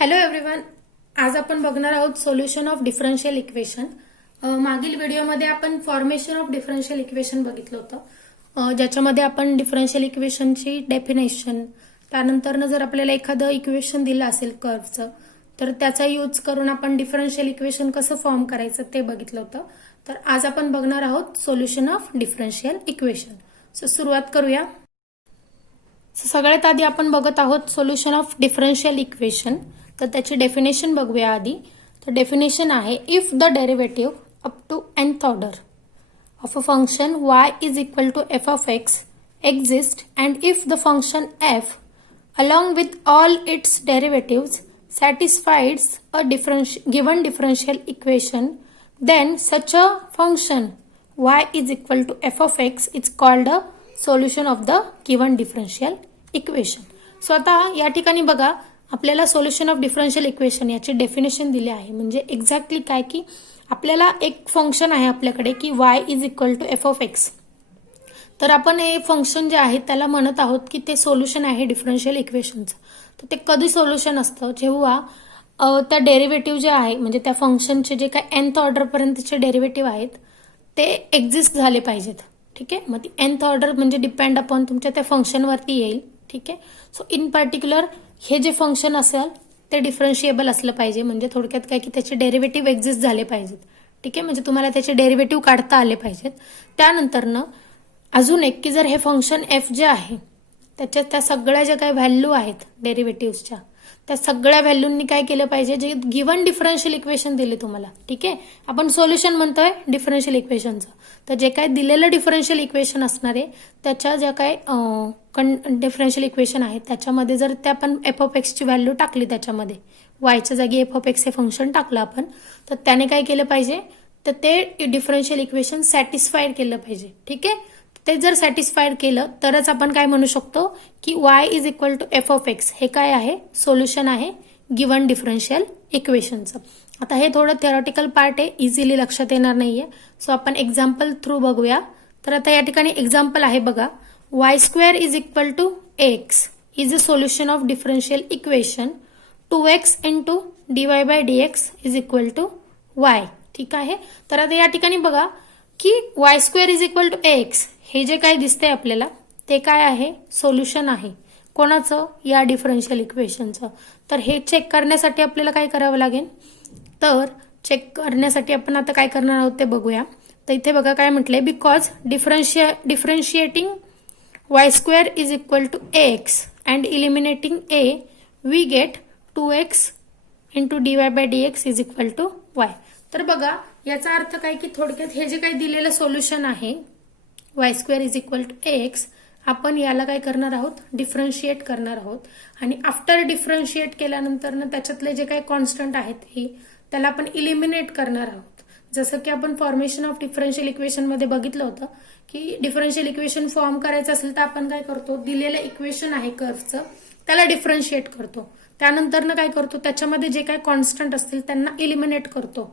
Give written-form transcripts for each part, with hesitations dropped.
Hello everyone. आज आपण बघणार आहोत सोल्युशन ऑफ डिफरन्शियल इक्वेशन. मागील व्हिडिओमध्ये आपण फॉर्मेशन ऑफ डिफरन्शियल इक्वेशन बघितलं होतं, ज्याच्यामध्ये आपण डिफरन्शियल इक्वेशनची डेफिनेशन, त्यानंतर जर आपल्याला एखादं इक्वेशन दिलं असेल कर्वचं तर त्याचा यूज करून आपण डिफरन्शियल इक्वेशन कसं फॉर्म करायचं ते बघितलं होतं. तर आज आपण बघणार आहोत solution of differential equation. So सुरुवात करूया. सगळ्यात आधी आपण बघत आहोत सोल्युशन ऑफ डिफरन्शियल इक्वेशन. तर त्याची डेफिनेशन बघूया आधी. तर डेफिनेशन आहे, if the derivative up to nth order of a function y is equal to f of x exists, and if the function f along with all its derivatives satisfies a given differential equation, then such a function y is equal to f of x is called a solution of the given differential equation. So आता या ठिकाणी बघा, आपल्याला solution of differential equation याची definition दिली आहे. म्हणजे exactly काय की आपल्याला एक फंक्शन आहे आपल्याकडे की y is equal to f of x. तर आपण हे फंक्शन जे आहे त्याला म्हणत आहोत की ते सोल्युशन आहे डिफरन्शियल इक्वेशनचं. तर ते कधी सोल्युशन असतं, जेव्हा त्या डेरिव्हेटिव्ह जे आहे म्हणजे त्या फंक्शनचे जे काय nth ऑर्डरपर्यंतचे डेरिव्हेटिव्ह आहेत ते एक्झिस्ट झाले पाहिजेत. ठीक आहे. मग ती nth ऑर्डर म्हणजे डिपेंड अपॉन तुमच्या त्या फंक्शनवरती येईल. ठीक आहे. सो इन पर्टिक्युलर हे जे फंक्शन असेल ते डिफरन्शिएबल असलं पाहिजे. म्हणजे थोडक्यात काय की त्याचे डेरिव्हेटिव्ह एक्झिस्ट झाले पाहिजेत. ठीक आहे. म्हणजे तुम्हाला त्याचे डेरिव्हेटिव्ह काढता आले पाहिजेत. त्यानंतरनं अजून एक की जर हे फंक्शन एफ जे आहे त्याच्यात त्या सगळ्या ज्या काही व्हॅल्यू आहेत डेरिव्हेटिव्हच्या, त्या सगळ्या व्हॅल्यूंनी काय केलं पाहिजे, जे गिवन डिफरन्शियल इक्वेशन दिले तुम्हाला. ठीक आहे. आपण सोल्युशन म्हणतोय डिफरन्शियल इक्वेशनचं. तर जे काय दिलेलं डिफरन्शियल इक्वेशन असणार आहे त्याच्या ज्या काय डिफरन्शियल इक्वेशन आहे त्याच्यामध्ये जर त्या आपण एफ ऑफ एक्सची व्हॅल्यू टाकली, त्याच्यामध्ये वायच्या जागी एफ ऑफ एक्स हे फंक्शन टाकलं आपण, तर त्याने काय केलं पाहिजे, तर ते डिफरन्शियल इक्वेशन सॅटिस्फाईड केलं पाहिजे. ठीक आहे. ते जर सॅटिस्फाईड केलं तरच आपण काय म्हणू शकतो की y is equal to f of x हे काय आहे, सोल्युशन आहे गिवन डिफरन्शियल इक्वेशनचं. आता हे थोडं थिअरॉटिकल पार्ट आहे, इझिली लक्षात येणार नाहीये. सो आपण एक्झाम्पल थ्रू बघूया. तर आता या ठिकाणी एक्झाम्पल आहे बघा, y square is equal to x is a solution of differential equation 2x into dy by dx is equal to y. ठीक आहे. तर आता या ठिकाणी बघा की y square is equal to x हे जे काही दिसतंय आपल्याला ते काय आहे, सोल्युशन आहे. कोणाचं, या डिफरन्शियल इक्वेशनचं. तर हे चेक करण्यासाठी आपल्याला काय करावं लागेल, तर चेक करण्यासाठी आपण आता काय करणार आहोत ते बघूया. तर इथे बघा काय म्हटलंय, because differentiating y square is equal to x and eliminating a we get 2x into dy by dx is equal to y. तर बघा याचा अर्थ काय की थोडक्यात हे जे काही दिलेलं सोल्युशन आहे y square is equal to x, आपण याला काय करणार आहोत, डिफरन्शिएट करणार आहोत. आणि आफ्टर डिफरन्शिएट केल्यानंतर त्याच्यातले जे काही कॉन्स्टंट आहेत त्याला आपण इलिमिनेट करणार आहोत. जसं की आपण फॉर्मेशन ऑफ डिफरन्शियल इक्वेशन मध्ये बघितलं होतं की डिफरन्शियल इक्वेशन फॉर्म करायचं असेल तर आपण काय करतो, दिलेलं इक्वेशन आहे कर्वचं त्याला डिफरन्शिएट करतो. त्यानंतर काय करतो, त्याच्यामध्ये जे काही कॉन्स्टंट असतील त्यांना इलिमिनेट करतो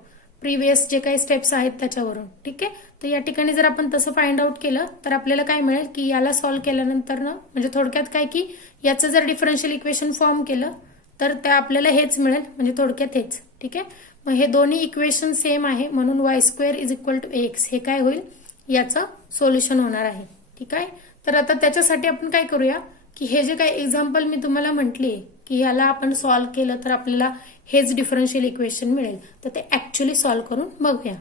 प्रिव्हियस जे काही स्टेप्स आहेत त्याच्यावरून. ठीक आहे. तर या ठिकाणी जर आपण तसं फाइंड आउट केलं तर आपल्याला काय मिळेल की याला सॉल्व्ह केल्यानंतर म्हणजे थोडक्यात काय की याचं जर डिफरन्शियल इक्वेशन फॉर्म केलं तर त्या आपल्याला हेच मिळेल, म्हणजे थोडक्यात हेच. ठीक आहे. मग हे दोन्ही इक्वेशन सेम आहे म्हणून y square is equal to x हे काय होईल, याचं सोल्युशन होणार आहे. ठीक आहे. तर आता त्याच्यासाठी आपण काय करूया की हे जे काही एक्झाम्पल मी तुम्हाला म्हटली की याला आपण सॉल्व्ह केलं तर आपल्याला हेच डिफरन्शियल इक्वेशन मिळेल, तर ते ऍक्च्युअली सॉल्व्ह करून बघूया.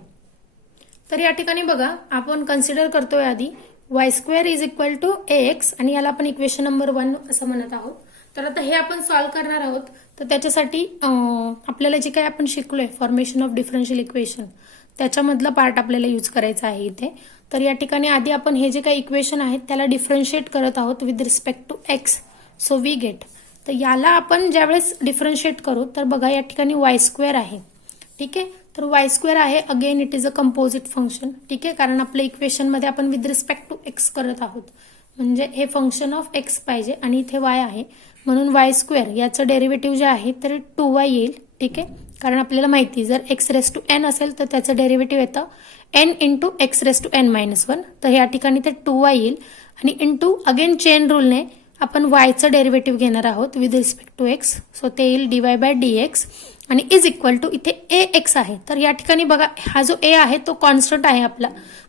तर या ठिकाणी बघा आपण कन्सिडर करतोय आधी y square is equal to x आणि याला आपण इक्वेशन नंबर 1 असं म्हणत आहोत. तर आता हे आपण सॉल्व्ह करणार आहोत. तर त्याच्यासाठी आपल्याला जे काही आपण शिकलोय फॉर्मेशन ऑफ डिफरन्शियल इक्वेशन त्याच्यामधला पार्ट आपल्याला यूज करायचा आहे इथे. तर या ठिकाणी आधी आपण हे जे काही इक्वेशन आहेत त्याला डिफरन्शिएट करत आहोत with respect to x. So we get, तर याला आपण ज्यावेळेस डिफरन्शिएट करू तर बघा या ठिकाणी y स्क्वेअर आहे. ठीक आहे. तर y स्क्वेअर आहे, again it is a composite function. ठीक आहे. कारण आपल्या इक्वेशन मध्ये आपण विथ रिस्पेक्ट टू एक्स करत आहोत, म्हणजे हे फंक्शन ऑफ एक्स पाहिजे आणि इथे y आहे म्हणून y स्क्वेअर याचं डेरिव्हेटिव्ह जे आहे तर 2y येईल. ठीक आहे. कारण आपल्याला माहिती जर x रेस टू n असेल तर त्याचं डेरिव्हेटिव्ह येतं n into x raise to n minus 1. तर या ठिकाणी ते 2y येईल आणि इंटू अगेन चेन रूलने आपण वायचं डेरिव्हेटिव्ह घेणार आहोत with respect to x. So ते येईल dy/dx आणि इज इक्वल टू इथे ax आहे. तर या ठिकाणी बघा हा जो a आहे तो कॉन्स्टंट आहे आपला,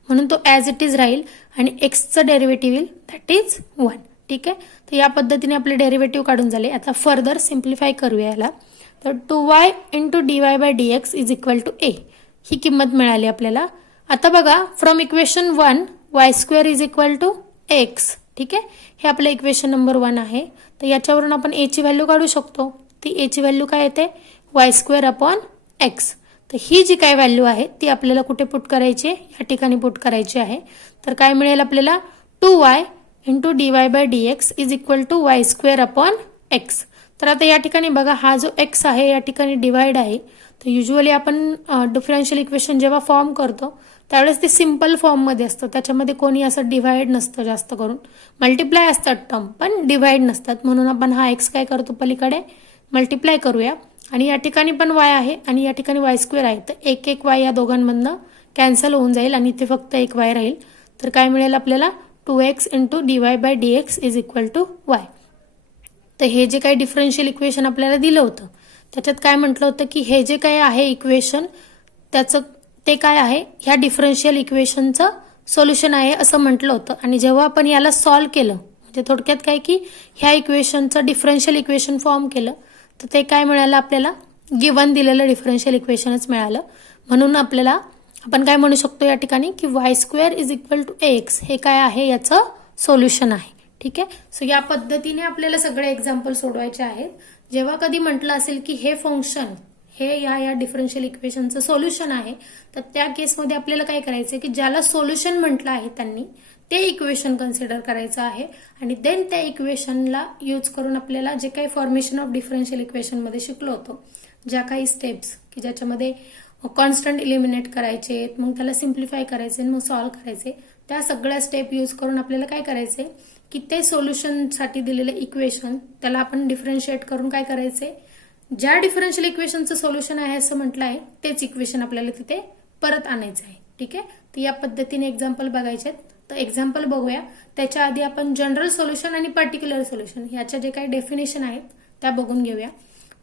म्हणून तो ॲज इट इज राहील आणि एक्सचं डेरिव्हेटिव्ह येईल दॅट इज 1. ठीक आहे, तर या पद्धतीने आपले डेरिव्हेटिव्ह काढून झाले. आता फर्दर सिम्प्लिफाय करूया याला. तर 2y into dy/dx is equal to a ही किंमत मिळाली आपल्याला. आता बघा from equation 1 y² is equal to x. ठीक आहे, हे आपलं इक्वेशन नंबर 1 आहे. तर याच्यावरून आपण a ची व्हॅल्यू काढू शकतो. ती a ची व्हॅल्यू काय येते y² अपॉन x. तर ही जी काय व्हॅल्यू आहे ती आपल्याला कुठे पुट करायची आहे, या ठिकाणी पुट करायची आहे. तर काय मिळेल आपल्याला 2y into dy/dx is equal to y² upon x. तर आता या ठिकाणी बघा हा जो x आहे या ठिकाणी डिवाइड आहे. तर युजली आपण डिफरन्शियल इक्वेशन जेव्हा फॉर्म करतो त्यावेळेस ते सिम्पल फॉर्ममध्ये असतं, त्याच्यामध्ये कोणी असं डिवाइड नसतं, जास्त करून मल्टिप्लाय असतात टर्म पण डिवाइड नसतात. म्हणून आपण हा x काय करतो पलीकडे मल्टिप्लाय करूया. आणि या ठिकाणी पण y आहे आणि या ठिकाणी y² आहे. तर एक y या दोघांमधनं कॅन्सल होऊन जाईल आणि इथे फक्त एक y राहील. तर काय मिळेल आपल्याला 2x into dy/dx is equal to y. तर हे जे काही डिफरन्शियल इक्वेशन आपल्याला दिलं होतं त्याच्यात काय म्हटलं होतं की हे जे काही आहे इक्वेशन त्याचं ते काय आहे ह्या डिफरन्शियल इक्वेशनचं सोल्युशन आहे असं म्हटलं होतं. आणि जेव्हा आपण याला सॉल्व्ह केलं म्हणजे थोडक्यात काय की ह्या इक्वेशनचं डिफरन्शियल इक्वेशन फॉर्म केलं तर ते काय मिळालं आपल्याला गिवन दिलेलं डिफरन्शियल इक्वेशनच मिळालं. म्हणून आपल्याला आपण काय म्हणू शकतो या ठिकाणी की y² is equal to ax हे काय आहे याचं सोल्युशन आहे. ठीक आहे, सो या पद्धतीने आपल्याला सगळे एक्झाम्पल सोडवायचे आहेत. जेव्हा कधी म्हटलं असेल की हे फंक्शन हे या डिफरन्शियल इक्वेशनचं सोल्युशन आहे तर त्या केसमध्ये आपल्याला काय करायचं की ज्याला सोल्युशन म्हटलं आहे त्यांनी ते इक्वेशन कन्सिडर करायचं आहे आणि देन त्या इक्वेशनला यूज करून आपल्याला जे काही फॉर्मेशन ऑफ डिफरन्शियल इक्वेशनमध्ये शिकलो होतो ज्या काही स्टेप्स की ज्याच्यामध्ये कॉन्स्टंट इलिमिनेट करायचे, मग त्याला सिम्प्लिफाय करायचे, मग सॉल्व्ह करायचे, त्या सगळ्या स्टेप यूज करून आपल्याला काय करायचे की ते सोल्युशनसाठी दिलेले इक्वेशन त्याला आपण डिफरन्शिएट करून काय करायचे ज्या डिफरन्शियल इक्वेशनचं सोल्युशन आहे असं म्हटलं आहे तेच इक्वेशन आपल्याला तिथे परत आणायचं आहे. ठीक आहे, तर या पद्धतीने एक्झाम्पल बघायचे. तर एक्झाम्पल बघूया. त्याच्या आधी आपण जनरल सोल्युशन आणि पर्टिक्युलर सोल्युशन याच्या जे काही डेफिनेशन आहेत त्या बघून घेऊया.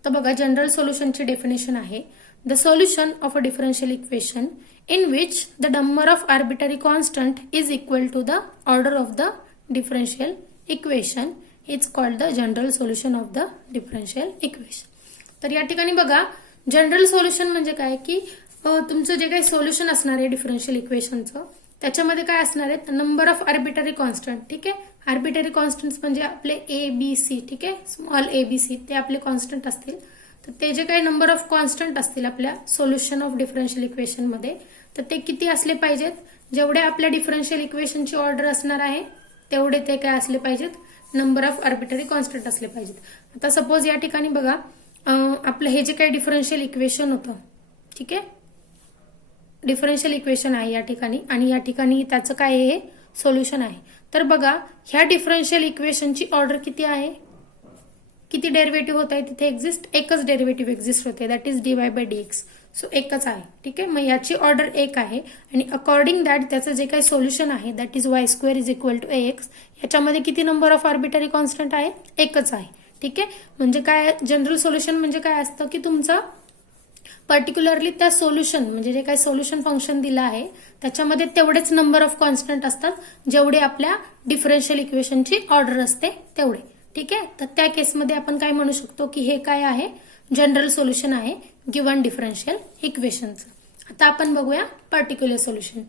तर बघा जनरल सोल्युशनची डेफिनेशन आहे the solution of a differential equation in which the number of arbitrary constant is equal to the order of the differential equation is called the general solution of the differential equation. तर या ठिकाणी बघा general solution म्हणजे काय की तुमचं जे काही सोल्युशन असणार आहे डिफरन्शियल इक्वेशनचं त्याच्यामध्ये काय असणार आहे नंबर ऑफ आर्बिटरी कॉन्स्टंट. ठीक आहे, आर्बिटरी कॉन्स्टंट्स म्हणजे आपले ABC. ठीक आहे, स्मॉल ABC ते आपले कॉन्स्टंट असतील. तर ते जे काही नंबर ऑफ कॉन्स्टंट असतील आपल्या सोल्युशन ऑफ डिफरन्शियल इक्वेशन मध्ये तर ते किती असले पाहिजेत जेवढे आपल्या डिफरन्शियल इक्वेशनची ऑर्डर असणार आहे तेवढे ते काय असले पाहिजेत नंबर ऑफ आर्बिटरी कॉन्स्टंट असले पाहिजेत. आता सपोज या ठिकाणी बघा आपलं हे जे काही डिफरन्शियल इक्वेशन होतं ठीक आहे डिफरन्शियल इक्वेशन आहे या ठिकाणी आणि या ठिकाणी त्याचं काय आहे सोल्युशन आहे. तर बघा ह्या डिफरन्शियल इक्वेशनची ऑर्डर किती आहे किती डेरिव्हेटिव्ह होत आहे तिथे एकच डेरिव्हेटिव्ह एक्झिस्ट होते दॅट इज dy/dx. सो एकच आहे. ठीक आहे, मग याची ऑर्डर एक आहे आणि अकॉर्डिंग दॅट त्याचं जे काही सोल्युशन आहे that is y² is equal to ax याच्यामध्ये किती नंबर ऑफ आर्बिटरी कॉन्स्टंट आहे एकच आहे. ठीक आहे, म्हणजे काय जनरल सोल्युशन म्हणजे काय असतं की तुमचं पर्टिक्युलरली त्या सोल्युशन म्हणजे जे काही सोल्युशन फंक्शन दिलं आहे त्याच्यामध्ये तेवढेच नंबर ऑफ कॉन्स्टंट असतात जेवढे आपल्या डिफरन्शियल इक्वेशनची ऑर्डर असते तेवढे. ठीक आहे, तर त्या केसमध्ये आपण काय म्हणू शकतो की हे काय आहे जनरल सोल्युशन आहे गिवन डिफरन्शियल इक्वेशनचं. आता आपण बघूया पर्टिक्युलर सोल्युशन.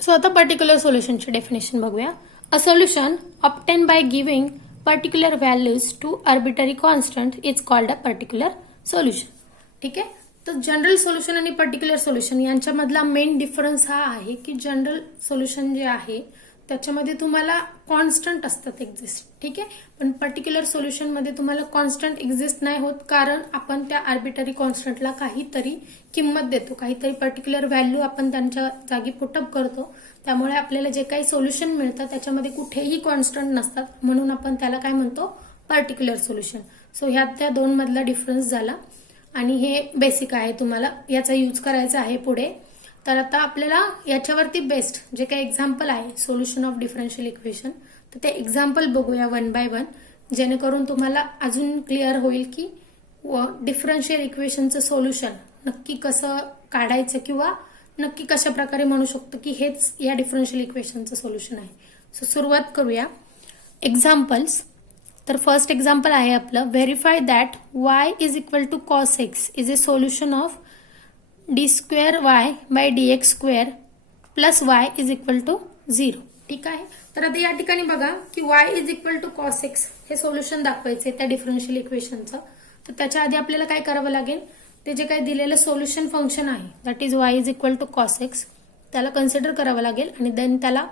सो आता पर्टिक्युलर सोल्युशनची डेफिनेशन बघूया. A solution obtain by giving particular values to arbitrary constant is called a particular solution. ठीक आहे, तर जनरल सोल्युशन आणि पर्टिक्युलर सोल्युशन यांच्यामधला मेन डिफरन्स हा आहे की जनरल सोल्युशन जे आहे त्याच्यामध्ये तुम्हाला कॉन्स्टंट असतात एक्झिस्ट. ठीक आहे, पण पर्टिक्युलर सोल्युशनमध्ये तुम्हाला कॉन्स्टंट एक्झिस्ट नाही होत कारण आपण त्या आर्बिटरी कॉन्स्टंटला काहीतरी किंमत देतो, काहीतरी पर्टिक्युलर व्हॅल्यू आपण त्यांच्या जागी पुटअप करतो. त्यामुळे आपल्याला जे काही सोल्युशन मिळतं त्याच्यामध्ये कुठेही कॉन्स्टंट नसतात म्हणून आपण त्याला काय म्हणतो पर्टिक्युलर सोल्युशन. सो ह्यात त्या दोन मधला डिफरन्स झाला आणि हे बेसिक आहे तुम्हाला याचा यूज करायचा आहे पुढे. तर आता आपल्याला याच्यावरती बेस्ट जे काही एक्झाम्पल आहे सोल्युशन ऑफ डिफरन्शियल इक्वेशन तर ते एक्झाम्पल बघूया वन बाय वन, जेणेकरून तुम्हाला अजून क्लिअर होईल की डिफरन्शियल इक्वेशनचं सोल्युशन नक्की कसं काढायचं किंवा नक्की कशा प्रकारे म्हणू शकतो की हेच या डिफरन्शियल इक्वेशनचं सोल्युशन आहे. सो सुरुवात करूया. एक्झाम्पल्स. तर फर्स्ट एक्झाम्पल आहे आपलं, verify that y is equal to cos x is a solution of d square Y by D x square plus y is equal to 0. ठीक आहे. तर आता या ठिकाणी बघा की y is equal to cos x हे सोल्युशन दाखवायचे त्या डिफरन्शियल इक्वेशनचं. तर त्याच्या आधी आपल्याला काय करावं लागेल, ते जे काही दिलेलं सोल्युशन फंक्शन आहे that is y is equal to cos x त्याला कन्सिडर करावं लागेल आणि देन त्याला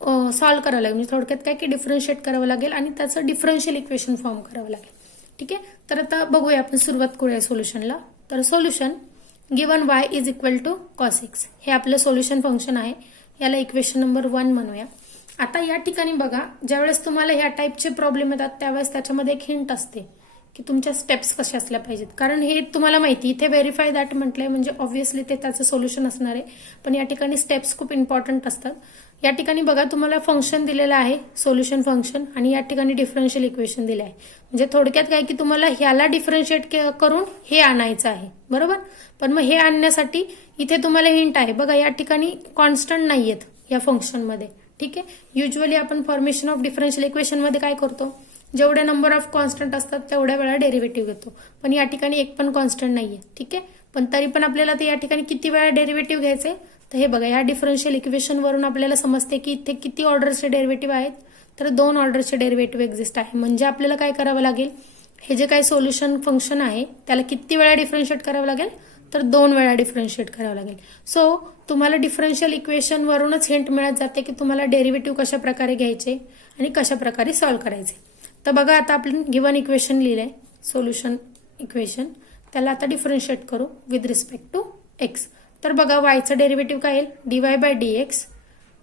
सॉल्व्ह करावं लागेल. म्हणजे थोडक्यात काय की डिफरन्शिएट करावं लागेल आणि त्याचं डिफरन्शियल इक्वेशन फॉर्म करावं लागेल. ठीक आहे. तर आता बघूया आपण, सुरुवात करूया सोल्युशनला. तर solution given y is equal to cos x हे आपलं सोल्युशन फंक्शन आहे. याला इक्वेशन नंबर 1 म्हणूया. आता या ठिकाणी बघा, ज्यावेळेस तुम्हाला ह्या टाईपचे प्रॉब्लेम येतात त्यावेळेस त्याच्यामध्ये एक हिंट असते की तुमच्या स्टेप्स कशा असल्या पाहिजेत. कारण हे तुम्हाला माहिती, इथे व्हेरीफाय दॅट म्हटलंय म्हणजे ऑब्व्हियसली ते त्याचं सोल्युशन असणार आहे. पण या ठिकाणी स्टेप्स खूप इम्पॉर्टंट असतात. या ठिकाणी बघा, तुम्हाला फंक्शन दिलेलं आहे सोल्युशन फंक्शन आणि या ठिकाणी डिफरन्शियल इक्वेशन दिलं आहे. म्हणजे थोडक्यात काय की तुम्हाला ह्याला डिफरन्शिएट करून हे आणायचं आहे, बरोबर. पण मग हे आणण्यासाठी इथे तुम्हाला हिंट आहे बघा, या ठिकाणी कॉन्स्टंट नाहीयेत या फंक्शनमध्ये. ठीक आहे. युजली आपण फॉर्मेशन ऑफ डिफरन्शियल इक्वेशन मध्ये काय करतो, जेवढे नंबर ऑफ कॉन्स्टंट असतात तेवढ्या वेळा डेरिव्हेटिव्ह घेतो. पण या ठिकाणी एक पण कॉन्स्टंट नाहीये. ठीक आहे. पण तरी पण आपल्याला ते या ठिकाणी किती वेळा डेरिव्हेटिव्ह घ्यायचे, तर हे बघा, या डिफरन्शियल इक्वेशन वरून आपल्याला समजते की इथे किती ऑर्डरचे डेरिव्हेटिव्ह आहेत, तर 2 ऑर्डरचे डेरिव्हेटिव्ह एक्झिस्ट आहे. म्हणजे आपल्याला काय करावं लागेल, हे जे काही सोल्युशन फंक्शन आहे त्याला किती वेळा डिफरन्शिएट करावं लागेल, तर 2 वेळा डिफरन्शिएट करावं लागेल. सो तुम्हाला डिफरन्शियल इक्वेशन वरूनच हिंट मिळत जाते की तुम्हाला डेरिव्हेटिव्ह कशा प्रकारे घ्यायचे आणि कशा प्रकारे सॉल्व्ह करायचे. तर बघा, आता आपण गिवन इक्वेशन लिहिलंय सोल्युशन इक्वेशन, त्याला आता डिफरन्शिएट करू विथ रिस्पेक्ट टू एक्स. तर बघा, वायचं डेरिव्हेटिव्ह काय येईल, dy by D x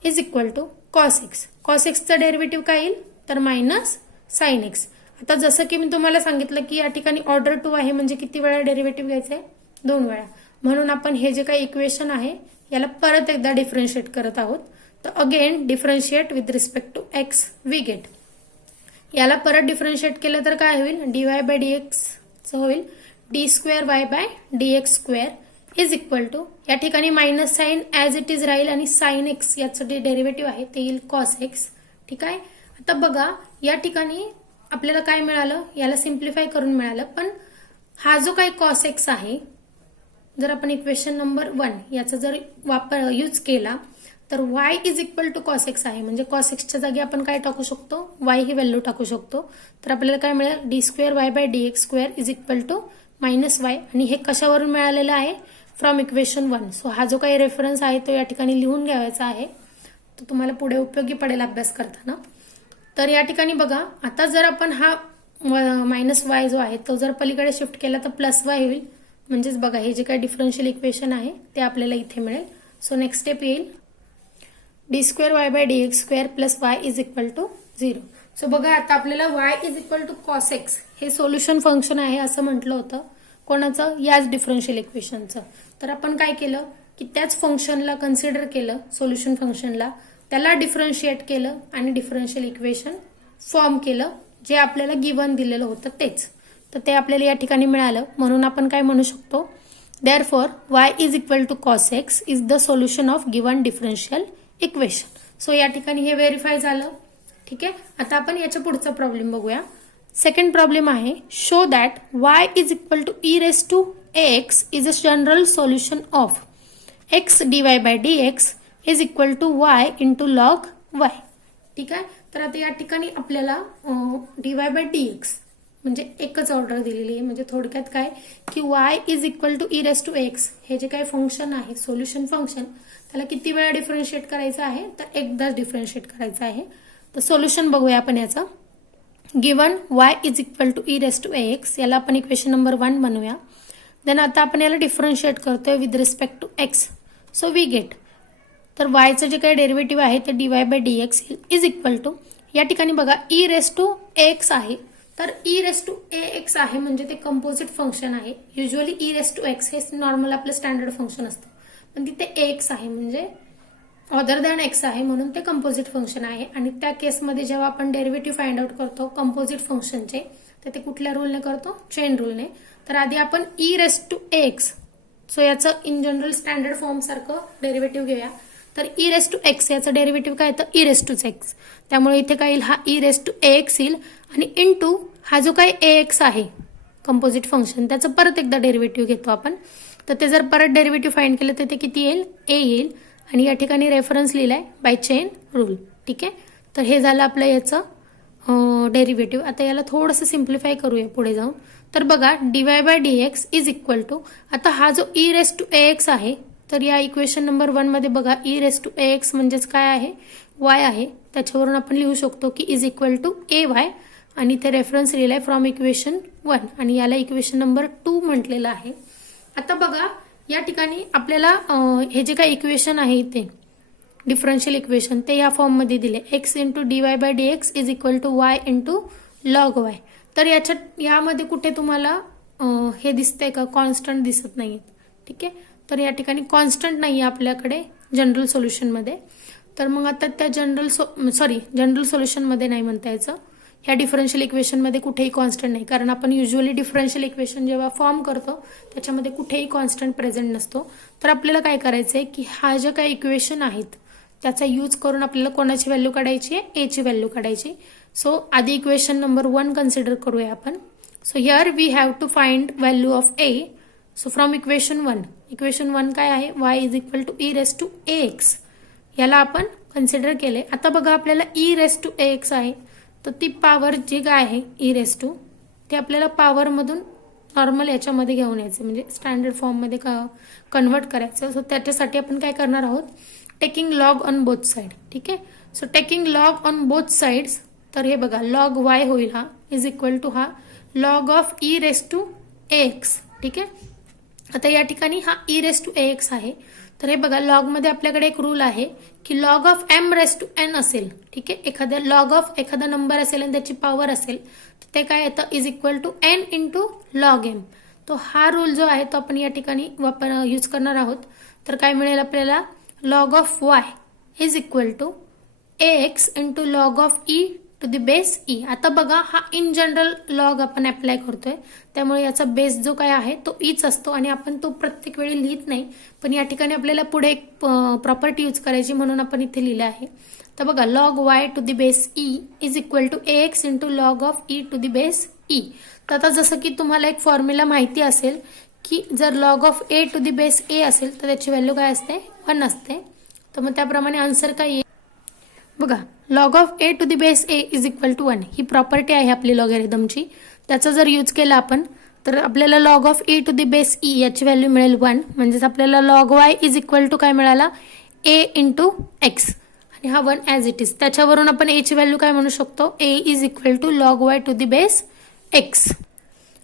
is equal to cos X. Cos एक्सचं डेरिव्हेटिव्ह काय येईल, तर मायनस साइन एक्स. आता जसं की मी तुम्हाला सांगितलं की या ठिकाणी ऑर्डर 2 आहे म्हणजे किती वेळा डेरिव्हेटिव्ह घ्यायचंय, 2 वेळा. म्हणून आपण हे जे काही इक्वेशन आहे याला परत एकदा डिफरन्शिएट करत आहोत. तर again differentiate with respect to x we get. याला परत डिफरन्शिएट केलं तर काय होईल, dy बाय डी एक्स होईल d square Y by D x square is equal to, या ठिकाणी minus sine as it is राहील आणि साइन एक्स याचं जे डेरिव्हेटिव्ह आहे ते येईल कॉस एक्स. ठीक आहे. आता बघा, या ठिकाणी आपल्याला काय मिळालं, याला सिम्प्लिफाय करून मिळालं. पण हा जो काही कॉस एक्स आहे, जर आपण इक्वेशन नंबर 1 याचा जर यूज केला तर y is equal to cos x आहे. म्हणजे कॉस एक्सच्या जागी आपण काय टाकू शकतो, y ही व्हॅल्यू टाकू शकतो. तर आपल्याला काय मिळेल, d square Y by D x square is equal to minus y. आणि हे कशावरून मिळालेलं आहे, फ्रॉम इक्वेशन 1. सो हा जो काही रेफरन्स आहे तो या ठिकाणी लिहून घ्यायचा आहे, तो तुम्हाला पुढे उपयोगी पडेल अभ्यास करताना. तर या ठिकाणी बघा, आता जर आपण हा मायनस वाय जो आहे तो जर पलीकडे शिफ्ट केला तर प्लस वाय होईल. म्हणजेच बघा, हे जे काही डिफरन्शियल इक्वेशन आहे ते आपल्याला इथे मिळेल. सो नेक्स्ट स्टेप येईल D square Y by D x square plus y is equal to 0. So बघा, आता आपल्याला y is equal to cos x हे सोल्युशन फंक्शन आहे असं म्हटलं होतं. कोणाचं, याच डिफरन्शियल इक्वेशनचं. तर आपण काय केलं की त्याच फंक्शनला कन्सिडर केलं, सोल्युशन फंक्शनला, त्याला डिफरन्शिएट केलं आणि डिफरन्शियल इक्वेशन फॉर्म केलं, जे आपल्याला गिवन दिलेलं होतं तेच. तर ते आपल्याला या ठिकाणी मिळालं. म्हणून आपण काय म्हणू शकतो, therefore y is equal to cos x is the solution of given differential equation. So या ठिकाणी हे व्हेरीफाय झालं. ठीक आहे. आता आपण याच्या पुढचा प्रॉब्लेम बघूया. सेकंड प्रॉब्लेम आहे, show that y is equal to e raise to x is a general solution of x dy by D x is equal to y into log y. ठीक आहे. तर आता या ठिकाणी आपल्याला dy बाय डी एक्स म्हणजे एकच order दिलेली आहे. म्हणजे थोडक्यात काय की y is equal to e raise to x हे जे काही फंक्शन आहे सोल्युशन फंक्शन, त्याला किती वेळा डिफरन्शिएट करायचं आहे, तर एकदाच डिफरन्शिएट करायचं आहे. तर सोल्युशन बघूया आपण याचं. Given y is equal to e raise to x, याला आपण इक्वेशन नंबर 1 बनवूया. देन आता आपण याला डिफरन्शिएट करतोय with respect to x. So we get, तर yचं जे काही डेरिव्हेटिव्ह आहे ते dy by D x is equal to, या ठिकाणी बघा ई रेस टू एक्स आहे. तर e raise to A x आहे म्हणजे ते कंपोजिट फंक्शन आहे. Usually e raise to x हे नॉर्मल आपलं स्टँडर्ड फंक्शन असतं, पण तिथे एक्स आहे म्हणजे ऑदर दॅन एक्स आहे म्हणून ते कंपोजिट फंक्शन आहे. आणि त्या केसमध्ये जेव्हा आपण डेरिव्हेटिव्ह फाइंड आउट करतो कंपोजिट फंक्शनचे, तर ते कुठल्या रूलने करतो? चेन रूलने. तर आधी आपण e raise to x, so याचं इन जनरल स्टँडर्ड फॉर्म सारखं डेरिव्हेटिव्ह घेऊया. तर ई रेस टू एक्स याचं डेरिव्हेटिव्ह काय येतं? E raise to x. त्यामुळे इथे काय येईल? हा ई रेस टू एक्स येईल आणि इन टू हा जो काही ए एक्स आहे कंपोजिट फंक्शन त्याचं परत एकदा डेरिव्हेटिव्ह घेतो आपण. तर ते जर परत डेरिव्हेटिव्ह फाइंड केलं तर ते किती येईल? ए येईल. आणि या ठिकाणी रेफरन्स लिहिलाय बाय चेन रूल. ठीक आहे. तर हे झालं आपलं याचं डेरिव्हेटिव्ह. आता याला थोडंसं सिम्प्लिफाय करूया पुढे जाऊन. तर बघा dy by dx is equal to, आता हा जो ई रेस टू एक्स आहे, तर या इक्वेशन नंबर 1 मध्ये बघा ई रेस टू एक्स म्हणजेच काय आहे? y आहे. त्याच्यावरून आपण लिहू शकतो की is equal to a y, आणि ते रेफरन्स लिहिलाय फ्रॉम इक्वेशन 1 आणि याला इक्वेशन नंबर 2 म्हटलेलं आहे. आता बघा या ठिकाणी आपल्याला हे जे काही इक्वेशन आहे इथे डिफरन्शियल इक्वेशन ते या फॉर्ममध्ये दिले, x into dy by dx is equal to y into log y. तर यामध्ये कुठे तुम्हाला हे दिसतंय का? कॉन्स्टंट दिसत नाहीये. ठीक आहे. तर या ठिकाणी कॉन्स्टंट नाही आहे आपल्याकडे जनरल सोल्युशनमध्ये. तर मग आता त्या जनरल सोल्युशनमध्ये नाही म्हणता यायचं, ह्या डिफरन्शियल इक्वेशनमध्ये कुठेही कॉन्स्टंट नाही, कारण आपण युजली डिफरन्शियल इक्वेशन जेव्हा फॉर्म करतो त्याच्यामध्ये कुठेही कॉन्स्टंट प्रेझेंट नसतो. तर आपल्याला काय करायचं आहे की हा जे काही इक्वेशन आहेत त्याचा यूज करून आपल्याला कोणाची व्हॅल्यू काढायची आहे? ए ची व्हॅल्यू काढायची. सो आधी इक्वेशन नंबर 1 कन्सिडर करूया आपण. So here we have to find value of a. So from equation 1 काय आहे? y is equal to e raise to A x. याला आपण कन्सिडर केले. आता बघा आपल्याला e raise to A x आहे, तर ती पॉवर जी काय आहे ई रेस टू, ते आपल्याला पॉवरमधून नॉर्मल याच्यामध्ये घेऊन यायचं, म्हणजे स्टँडर्ड फॉर्ममध्ये कन्वर्ट करायचं. सो त्याच्यासाठी आपण काय करणार आहोत? Taking log on both side. ठीक आहे. So taking log on both sides, तर हे बघा लॉग वाय होईल हा इज इक्वल टू हा log of e raise to A x. ठीक आहे. आता या ठिकाणी हा e raise to A x आहे, तर हे बघा लॉगमध्ये आपल्याकडे एक रूल आहे की log of m raise to n असेल. ठीक आहे. एखाद्या लॉग ऑफ एखादा नंबर असेल आणि त्याची पॉवर असेल तर ते काय येतं? Is equal to n into log m. तो हा रूल जो आहे तो आपण या ठिकाणी यूज करणार आहोत. तर काय मिळेल आपल्याला? Log of y is equal to A x into log of e to the base e. आता बघा हा इन जनरल लॉग आपण अप्लाय करतोय, त्यामुळे याचा बेस जो काय आहे तो ईच असतो आणि आपण तो प्रत्येक वेळी लिहित नाही, पण या ठिकाणी आपल्याला पुढे एक प्रॉपर्टी यूज करायची म्हणून आपण इथे लिहिलं आहे. तर बघा log Y to the base e is equal to A x into log of e to the base e. तर आता जसं की तुम्हाला एक फॉर्म्युला माहिती असेल की जर log of A to the base A असेल तर त्याची व्हॅल्यू काय असते? 1 असते. तर मग त्याप्रमाणे आन्सर काय येईल? बघा log of A to the base a is equal to 1 ही प्रॉपर्टी आहे आपली लॉगॅरिथमची. त्याचा जर यूज केला आपण तर आपल्याला log of A to the base e याची व्हॅल्यू मिळेल 1. म्हणजेच आपल्याला log y is equal to काय मिळाला? ए इंटू एक्स, आणि हा 1 ॲज इट इज. त्याच्यावरून आपण ए ची व्हॅल्यू काय म्हणू शकतो? A is equal to log Y to the base X.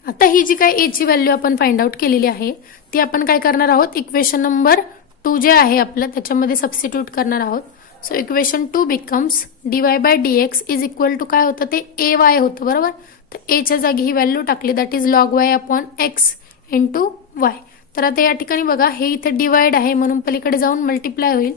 आता ही जी काय ए ची व्हॅल्यू आपण फाइंड आउट केलेली आहे ती आपण काय करणार आहोत? इक्वेशन नंबर 2 जे आहे आपलं त्याच्यामध्ये सबस्टिट्यूट करणार आहोत. So equation 2 becomes dy by dx is equal to काय होतं? ते ए वाय होतं, बरोबर. तर एच्या जागी ही व्हॅल्यू टाकली, that is log Y upon x into Y. तर आता या ठिकाणी बघा हे इथे डिवाइड आहे म्हणून पलीकडे जाऊन मल्टिप्लाय होईल.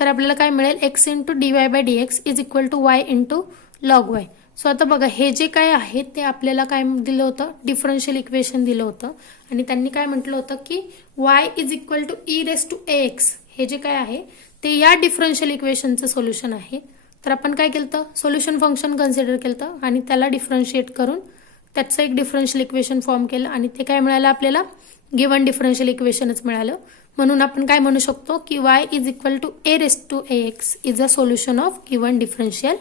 तर आपल्याला काय मिळेल? X into dy by dx is equal to y into log y. So आता बघा हे जे काय आहे ते आपल्याला काय दिलं होतं? डिफरन्शियल इक्वेशन दिलं होतं आणि त्यांनी काय म्हटलं होतं की y is equal to e raise to A x हे जे काय आहे ते या डिफरन्शियल इक्वेशनचं सोल्युशन आहे. तर आपण काय केलं? सोल्युशन फंक्शन कन्सिडर केलं आणि त्याला डिफरन्शिएट करून त्याचं एक डिफरन्शियल इक्वेशन फॉर्म केलं आणि ते काय मिळालं आपल्याला? गिवन डिफरन्शियल इक्वेशनच मिळालं. म्हणून आपण काय म्हणू शकतो की y is equal to a raise to A x is a solution of given differential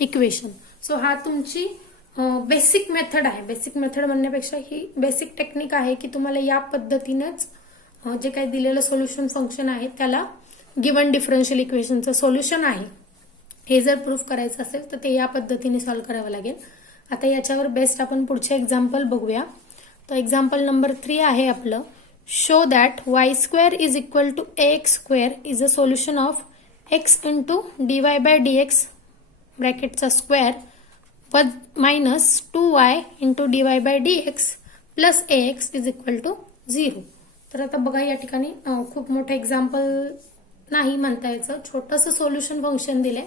equation. So हा तुमची बेसिक मेथड आहे. बेसिक मेथड म्हणण्यापेक्षा ही बेसिक टेक्निक आहे की तुम्हाला या पद्धतीनेच जे काही दिलेलं सोल्युशन फंक्शन आहे त्याला गिवन डिफरन्शियल इक्वेशनचं सोल्युशन आहे हे जर प्रूफ करायचं असेल तर ते या पद्धतीने सॉल्व्ह करावं लागेल. आता याच्यावर बेस्ट आपण पुढचे एक्झाम्पल बघूया. तर एक्झाम्पल नंबर 3 आहे आपलं, show that Y square is equal to A X square is a solution of X into dy by dx ब्रॅकेटचा square minus 2y into dy by dx plus ax is equal to 0. तर आता बघा या ठिकाणी खूप मोठं example नाही म्हणता यायचं, छोटंसं सोल्युशन फंक्शन दिलंय,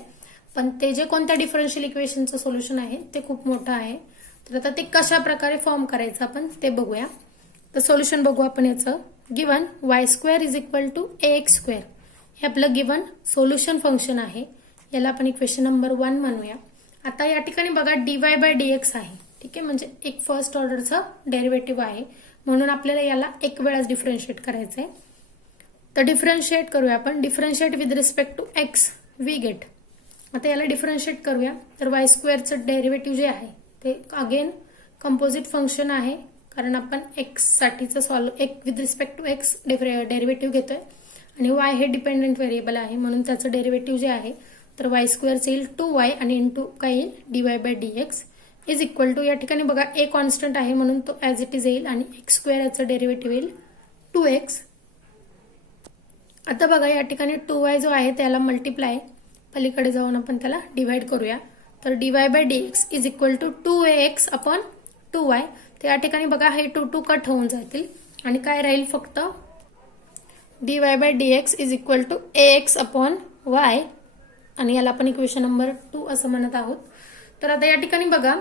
पण ते जे कोणत्या डिफरन्शियल इक्वेशनचं सोल्युशन आहे ते खूप मोठं आहे. तर आता ते कशा प्रकारे फॉर्म करायचं आपण ते बघूया. तर सोल्युशन बघू आपण याचं. Given y² is equal to ax², हे आपलं गिवन सोल्युशन फंक्शन आहे. याला आपण इक्वेशन नंबर 1 म्हणूया. आता या ठिकाणी बघा dy/dx आहे, ठीक आहे, म्हणजे एक फर्स्ट ऑर्डरचं डेरिव्हेटिव्ह आहे, म्हणून आपल्याला याला एक वेळाच डिफरन्शिएट करायचं आहे. तर डिफरन्शिएट करूया आपण. Differentiate with respect to x we get. आता याला डिफरन्शिएट करूया. तर y²चं डेरिव्हेटिव्ह जे आहे ते अगेन कंपोजिट फंक्शन आहे, कारण आपण एक्स साठीचं एक with respect to x derivative घेतोय आणि y हे डिपेंडंट व्हेरिएबल आहे, म्हणून त्याचं डेरिव्हेटिव्ह जे आहे तर y² येईल 2y आणि इंटू काय येईल dy/dx इज इक्वल टू, या ठिकाणी बघा a कॉन्स्टंट आहे म्हणून तो ॲज इट इज येईल आणि x² याचं डेरिव्हेटिव्ह येईल 2x. आता बघा या ठिकाणी 2y जो आहे त्याला मल्टिप्लाय पलीकडे जाऊन आपण त्याला डिवाइड करूया. तर dy/dx is equal to 2ax upon 2y. तर या ठिकाणी बघा हे 2 कट होऊन जातील आणि काय राहील फक्त dy/dx is equal to ax upon y, आणि याला आपण इक्वेशन नंबर 2 असं म्हणत आहोत. तर आता या ठिकाणी बघा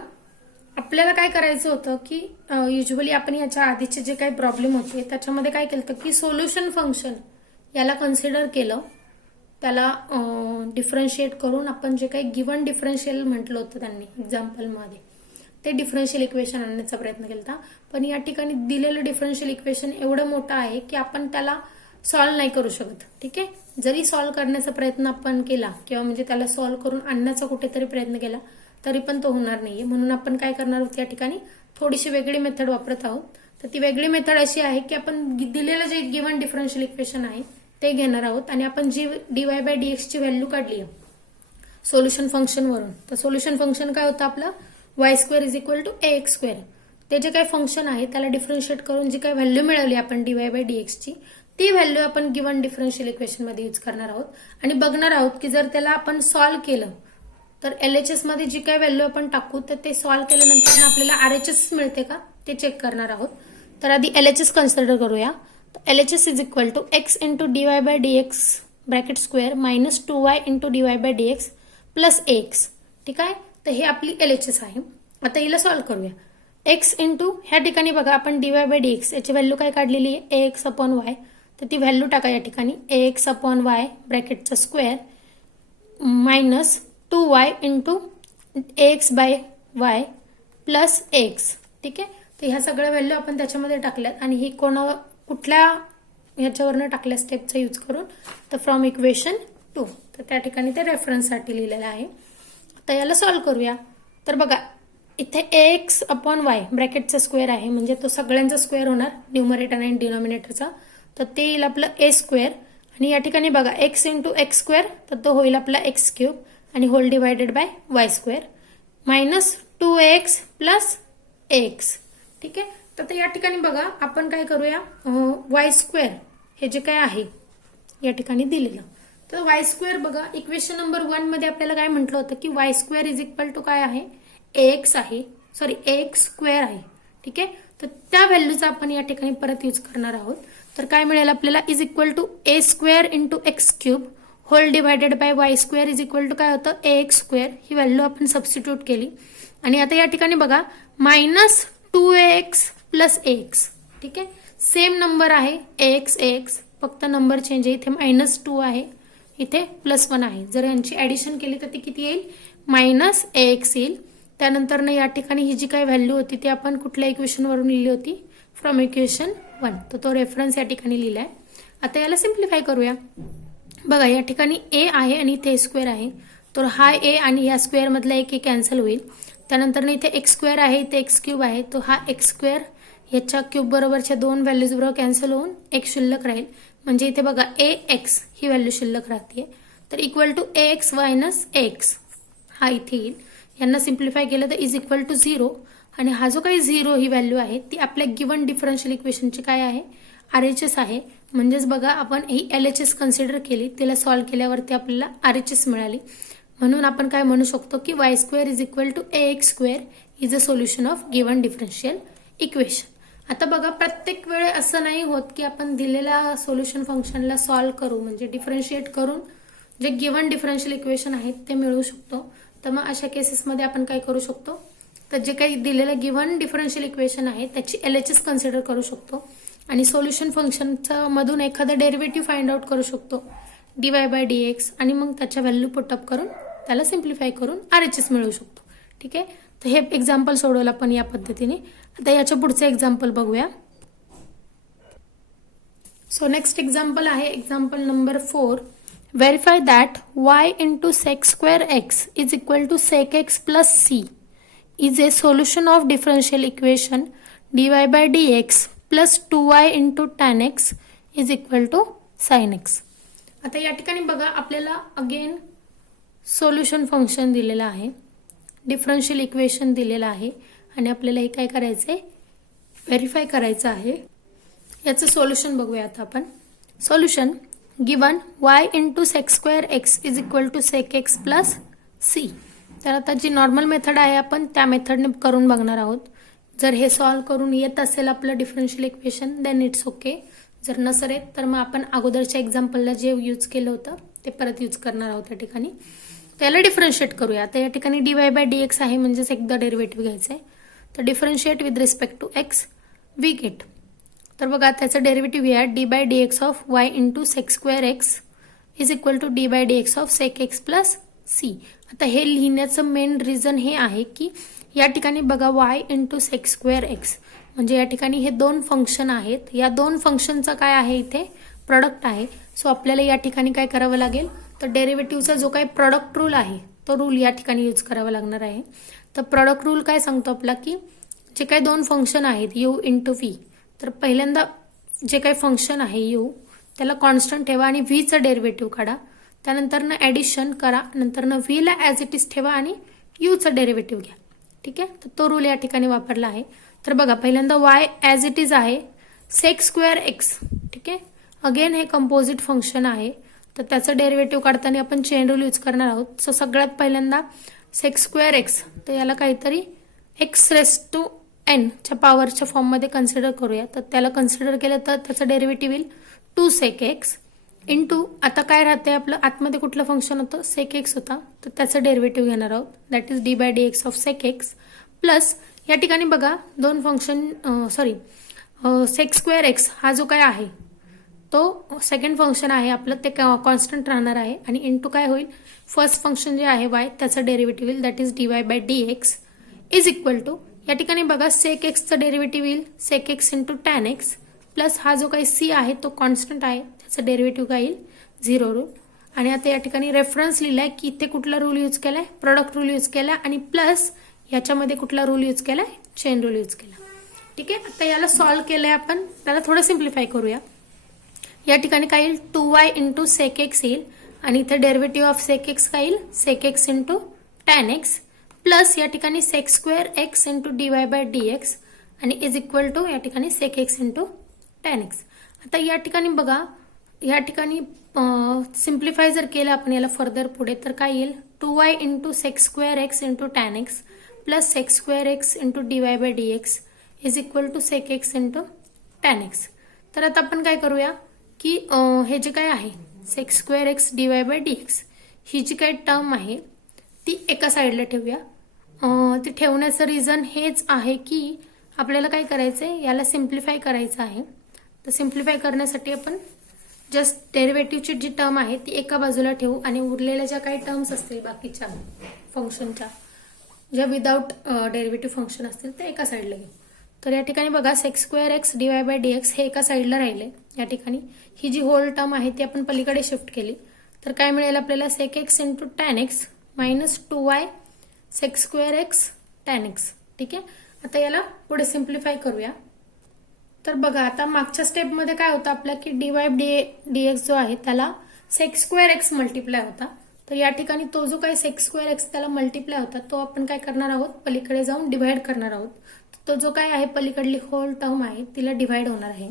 आपल्याला काय करायचं होतं की युजली आपण याच्या आधीचे जे काही प्रॉब्लेम होते त्याच्यामध्ये काय केलं की सोल्युशन फंक्शन याला कन्सिडर केलं, त्याला डिफरन्शिएट करून आपण जे काही गिवन डिफरन्शियल म्हटलं होतं त्यांनी एक्झाम्पलमध्ये ते डिफरन्शियल इक्वेशन आणण्याचा प्रयत्न केला. पण या ठिकाणी दिलेलं डिफरन्शियल इक्वेशन एवढं मोठं आहे की आपण त्याला सॉल्व्ह नाही करू शकत, ठीक आहे. जरी सॉल्व्ह करण्याचा प्रयत्न आपण केला किंवा म्हणजे त्याला सॉल्व्ह करून आणण्याचा कुठेतरी प्रयत्न केला तरी पण तो होणार नाहीये, म्हणून आपण काय करणार आहोत या ठिकाणी थोडीशी वेगळी मेथड वापरत आहोत. तर ती वेगळी मेथड अशी आहे की आपण दिलेलं जे गिवन डिफरन्शियल इक्वेशन आहे ते घेणार आहोत आणि आपण जी dy/dx ची व्हॅल्यू काढली आहे सोल्युशन फंक्शन वरून. तर सोल्युशन फंक्शन काय होतं आपलं y² is equal to ax². ते जे काही फंक्शन आहे त्याला डिफरन्शिएट करून जी काही व्हॅल्यू मिळवली आपण dy/dx ची ती व्हॅल्यू आपण गिवन डिफरन्शियल इक्वेशन मध्ये यूज करणार आहोत आणि बघणार आहोत की जर त्याला आपण सॉल्व्ह केलं तर LHS मध्ये जी काही व्हॅल्यू आपण टाकू तर ते सॉल्व्ह केल्यानंतर आपल्याला RHS मिळते का ते चेक करणार आहोत. तर आधी LHS कन्सिडर करूया. LHS is equal to x into dy/dx bracket square minus 2y into dy/dx plus ax, ठीक आहे. तर हे आपली LHS आहे. आता हिला सॉल्व्ह करूया. x इंटू ह्या ठिकाणी बघा आपण dy/dx याची व्हॅल्यू काय काढलेली आहे ax अपॉन y, तर ती व्हॅल्यू टाका या ठिकाणी ax अपॉन y ब्रॅकेटचा square minus 2y into ax by y plus x, ठीक आहे. तर ह्या सगळ्या व्हॅल्यू आपण त्याच्यामध्ये टाकल्यात आणि ही कुठल्या ह्याच्यावरनं टाकल्या स्टेपचा यूज करून, तर फ्रॉम इक्वेशन 2. तर त्या ठिकाणी ते रेफरन्ससाठी लिहिलेलं आहे. आता याला सॉल्व्ह करूया. तर बघा इथे ax अपॉन y ब्रॅकेटचा स्क्वेअर आहे म्हणजे तो सगळ्यांचा स्क्वेअर होणार न्यूमरेटर आणि डिनॉमिनेटरचा, तर ते येईल आपलं a² आणि या ठिकाणी बघा x इंटू x², तर तो होईल आपला x³ आणि whole divided by y² minus 2ax plus ax, ठीक आहे. तर या ठिकाणी बघा आपण काय करूया y² हे जे काय आहे या ठिकाणी दिलेलं, तर y² बघा इक्वेशन नंबर 1 मध्ये आपल्याला काय म्हटलं होतं की y² इज इक्वल टू काय आहे ax आहे, सॉरी ax² आहे, ठीक आहे. तर त्या व्हॅल्यूचा आपण या ठिकाणी परत यूज करणार आहोत. तर काय मिळेल आपल्याला is equal to a² into x³ whole divided by y² is equal to काय होतं ax². ही व्हॅल्यू आपण सबस्टिट्यूट केली आणि आता या ठिकाणी बघा मायनस 2ax प्लस ax, ठीक आहे. सेम नंबर आहे ax, फक्त नंबर चेंज आहे. इथे मायनस 2 आहे, इथे प्लस 1 आहे. जर यांची ऍडिशन केली तर ती किती येईल मायनस ax येईल. त्यानंतर या ठिकाणी ही जी काही व्हॅल्यू होती ती आपण कुठल्या इक्वेशन वरून लिहिली होती फ्रॉम इक्वेशन 1, तर तो रेफरन्स या ठिकाणी लिहिलाय. आता याला सिम्प्लिफाय करूया. बघा या ठिकाणी a आहे आणि इथे a² आहे, तर हा a आणि या स्क्वेअर मधला एक कॅन्सल होईल. त्यानंतर इथे x² आहे, इथे x³ आहे, तो हा x² याच्या क्यूब बरोबरच्या दोन व्हॅल्यूज बरोबर कॅन्सल होऊन एक शिल्लक राहील, म्हणजे इथे बघा ax ही व्हॅल्यू शिल्लक राहते. तर equal to ax minus x हा इथे येईल. यांना सिम्प्लिफाय केलं तर इज इक्वल टू 0 आणि हा जो काही 0 ही व्हॅल्यू आहे ती आपल्या गिवन डिफरन्शियल इक्वेशनची काय आहे RHS आहे. म्हणजेच बघा आपण ही LHS कन्सिडर केली, तिला सॉल्व्ह केल्यावरती आपल्याला RHS मिळाली. म्हणून आपण काय म्हणू शकतो की y² is equal to ax² is a solution of given differential equation. आता बघा, प्रत्येक वेळे असं नाही होत की आपण दिलेल्या सोल्युशन फंक्शनला सॉल्व्ह करू म्हणजे डिफरन्शिएट करून जे गिवन डिफरन्शियल इक्वेशन आहेत ते मिळवू शकतो. तर मग अशा केसेसमध्ये आपण काय करू शकतो, तर जे काही दिलेलं गिवन डिफरन्शियल इक्वेशन आहे त्याची LHS कन्सिडर करू शकतो आणि सोल्युशन फंक्शनचा मधून एखादं डेरिव्हेटिव्ह फाइंड आउट करू शकतो dy/dx आणि मग त्याच्या व्हॅल्यू पुटअप करून त्याला सिम्प्लिफाय करून RHS मिळवू शकतो. ठीक आहे, तर हे एक्झाम्पल सोडवलं आपण या पद्धतीने. आता याच्या पुढचं एक्झाम्पल बघूया. सो नेक्स्ट एक्झाम्पल आहे example number 4. Verify that y into sec square x is equal to sec x plus c is a solution of differential equation dy/dx plus 2y into tan x is equal to sin x. आता या ठिकाणी बघा, आपल्याला again solution function दिलेलं आहे, differential equation दिलेलं आहे आणि आपल्याला हे काय करायचं आहे, व्हेरीफाय करायचं आहे. याचं सोल्युशन बघूया आता आपण. Solution given y into sec square x is equal to sec x plus c. तर आता जी नॉर्मल मेथड आहे आपण त्या मेथडने करून बघणार आहोत. जर हे सॉल्व्ह करून येत असेल आपलं differential equation then it's okay. जर नसेल येत तर मग आपण अगोदरच्या एक्झाम्पलला जे यूज केलं होतं ते परत यूज करणार आहोत या ठिकाणी. त्याला डिफरन्शिएट करूया. आता या ठिकाणी dy/dx आहे म्हणजेच एकदा डेरिव्हेटिव्ह घ्यायचं आहे. तर differentiate with respect to x we get. तर बघा, त्याचं डेरिव्हेटिव्ह घ्या dy/dx of y into sec square x is equal to dy/dx of sec x plus c. आता हे लिहिण्याचं मेन रिझन हे आहे की या ठिकाणी बघा y into sec square x म्हणजे या ठिकाणी हे दोन फंक्शन आहेत. या दोन फंक्शनचा काय आहे, इथे प्रॉडक्ट आहे. सो आपल्याला या ठिकाणी काय करावं लागेल, तर डेरिव्हेटिव्हचा जो काही प्रॉडक्ट रूल आहे तो रूल या ठिकाणी यूज करावा लागणार आहे. तर प्रॉडक्ट रूल काय सांगतो आपला की जे काही दोन फंक्शन आहेत u इंटू व्ही, तर पहिल्यांदा जे काही फंक्शन आहे u त्याला कॉन्स्टंट ठेवा आणि व्हीचं डेरिव्हेटिव्ह काढा. त्यानंतर ॲडिशन करा, नंतर व्हीला ॲज इट इज ठेवा आणि यूचं डेरिव्हेटिव्ह घ्या. ठीक आहे, तर तो रूल या ठिकाणी वापरला आहे. तर बघा, पहिल्यांदा y ॲज इट इज आहे सेक स्क्वेअर एक्स. ठीक आहे, अगेन हे कंपोजिट फंक्शन आहे तर त्याचं डेरिव्हेटिव्ह काढताना आपण चेन रूल यूज करणार आहोत. सो सगळ्यात पहिल्यांदा सेक स्क्वेअर एक्स, तर याला काहीतरी एक्स रेस टू एन च्या पॉवरच्या फॉर्ममध्ये कन्सिडर करूया. तर त्याला कन्सिडर केलं तर त्याचं डेरिव्हेटिव्ह येईल 2 सेक एक्स इंटू, आता काय राहते आपलं आतमध्ये कुठलं फंक्शन होतं, सेक एक्स होता, तर त्याचं डेरिव्हेटिव्ह घेणार आहोत that is dy/dx of sec x plus या ठिकाणी बघा दोन फंक्शन सेक स्क्वेअर एक्स हा जो काय आहे तो सेकंड फंक्शन आहे आपलं, ते कॉन्स्टंट राहणार आहे आणि इंटू काय होईल, फर्स्ट फंक्शन जे आहे y त्याचं डेरिव्हेटिव्ह येईल that is dy/dx is equal to या ठिकाणी बघा सेक एक्सचं डेरिव्हेटिव्ह येईल sec x into tan x plus हा जो काही सी आहे तो कॉन्स्टंट आहे त्याचं डेरिव्हेटिव्ह काय येईल 0 रूल. आणि आता या ठिकाणी रेफरन्स लिहिलाय की इथे कुठला रूल यूज केलाय, प्रॉडक्ट रूल यूज केला आणि प्लस याच्यामध्ये कुठला रूल यूज केलाय, चेन रूल यूज केला. ठीक आहे, आता याला सॉल्व्ह केलंय आपण, त्याला थोडं सिम्प्लिफाय करूया. या ठिकाणी काय येईल 2y इंटू सेक एक्स येईल आणि इथे डेरिव्हेटिव्ह ऑफ सेक एक्स काय येईल sec x into tan x plus या ठिकाणी सेक स्क्वेअर एक्स इंटू dy/dx आणि इज इक्वल टू या ठिकाणी sec x into tan x. आता या ठिकाणी बघा, या ठिकाणी सिम्प्लिफाय जर केलं आपण याला फर्दर पुढे तर काय येईल 2y into sec square x into tan x plus sec square x into dy/dx is equal to sec x into tan x. तर आता आपण काय करूया की हे जे काय आहे सेक स्क्वेअर एक्स dy/dx ही जी काही टर्म आहे ती एका साईडला ठेवूया. ती ठेवण्याचं रिझन हेच आहे की आपल्याला काय करायचं आहे, याला सिम्प्लिफाय करायचं आहे. तर सिम्प्लिफाय करण्यासाठी आपण जस्ट डेरिव्हेटिव्हची जी टर्म आहे ती एका बाजूला ठेवू आणि उरलेल्या ज्या काही टर्म्स असतील बाकीच्या फंक्शनच्या ज्या विदाउट डेरिव्हेटिव्ह फंक्शन असतील ते एका साईडला घेऊ. तर या ठिकाणी बघा सेक स्क्वेअर एक्स dy/dx हे एका साईडला राहिले. या ठिकाणी ही जी होल टर्म आहे ती आपण पलीकडे शिफ्ट केली तर काय मिळेल आपल्याला sec x into tan x minus 2y sec square x tan x. ठीक आहे, आता याला पुढे सिम्प्लिफाय करूया. तर बघा, आता मागच्या स्टेपमध्ये काय होतं आपल्या की dy/dx जो आहे त्याला सेक स्क्वेअर एक्स मल्टिप्लाय होता. तर या ठिकाणी तो जो काही सेक स्क्वेअर एक्स त्याला मल्टिप्लाय होता तो आपण काय करणार आहोत, पलीकडे जाऊन डिव्हाइड करणार आहोत. तो जो काय आहे पलीकडली होल टर्म आहे तिला डिव्हाइड होणार आहे.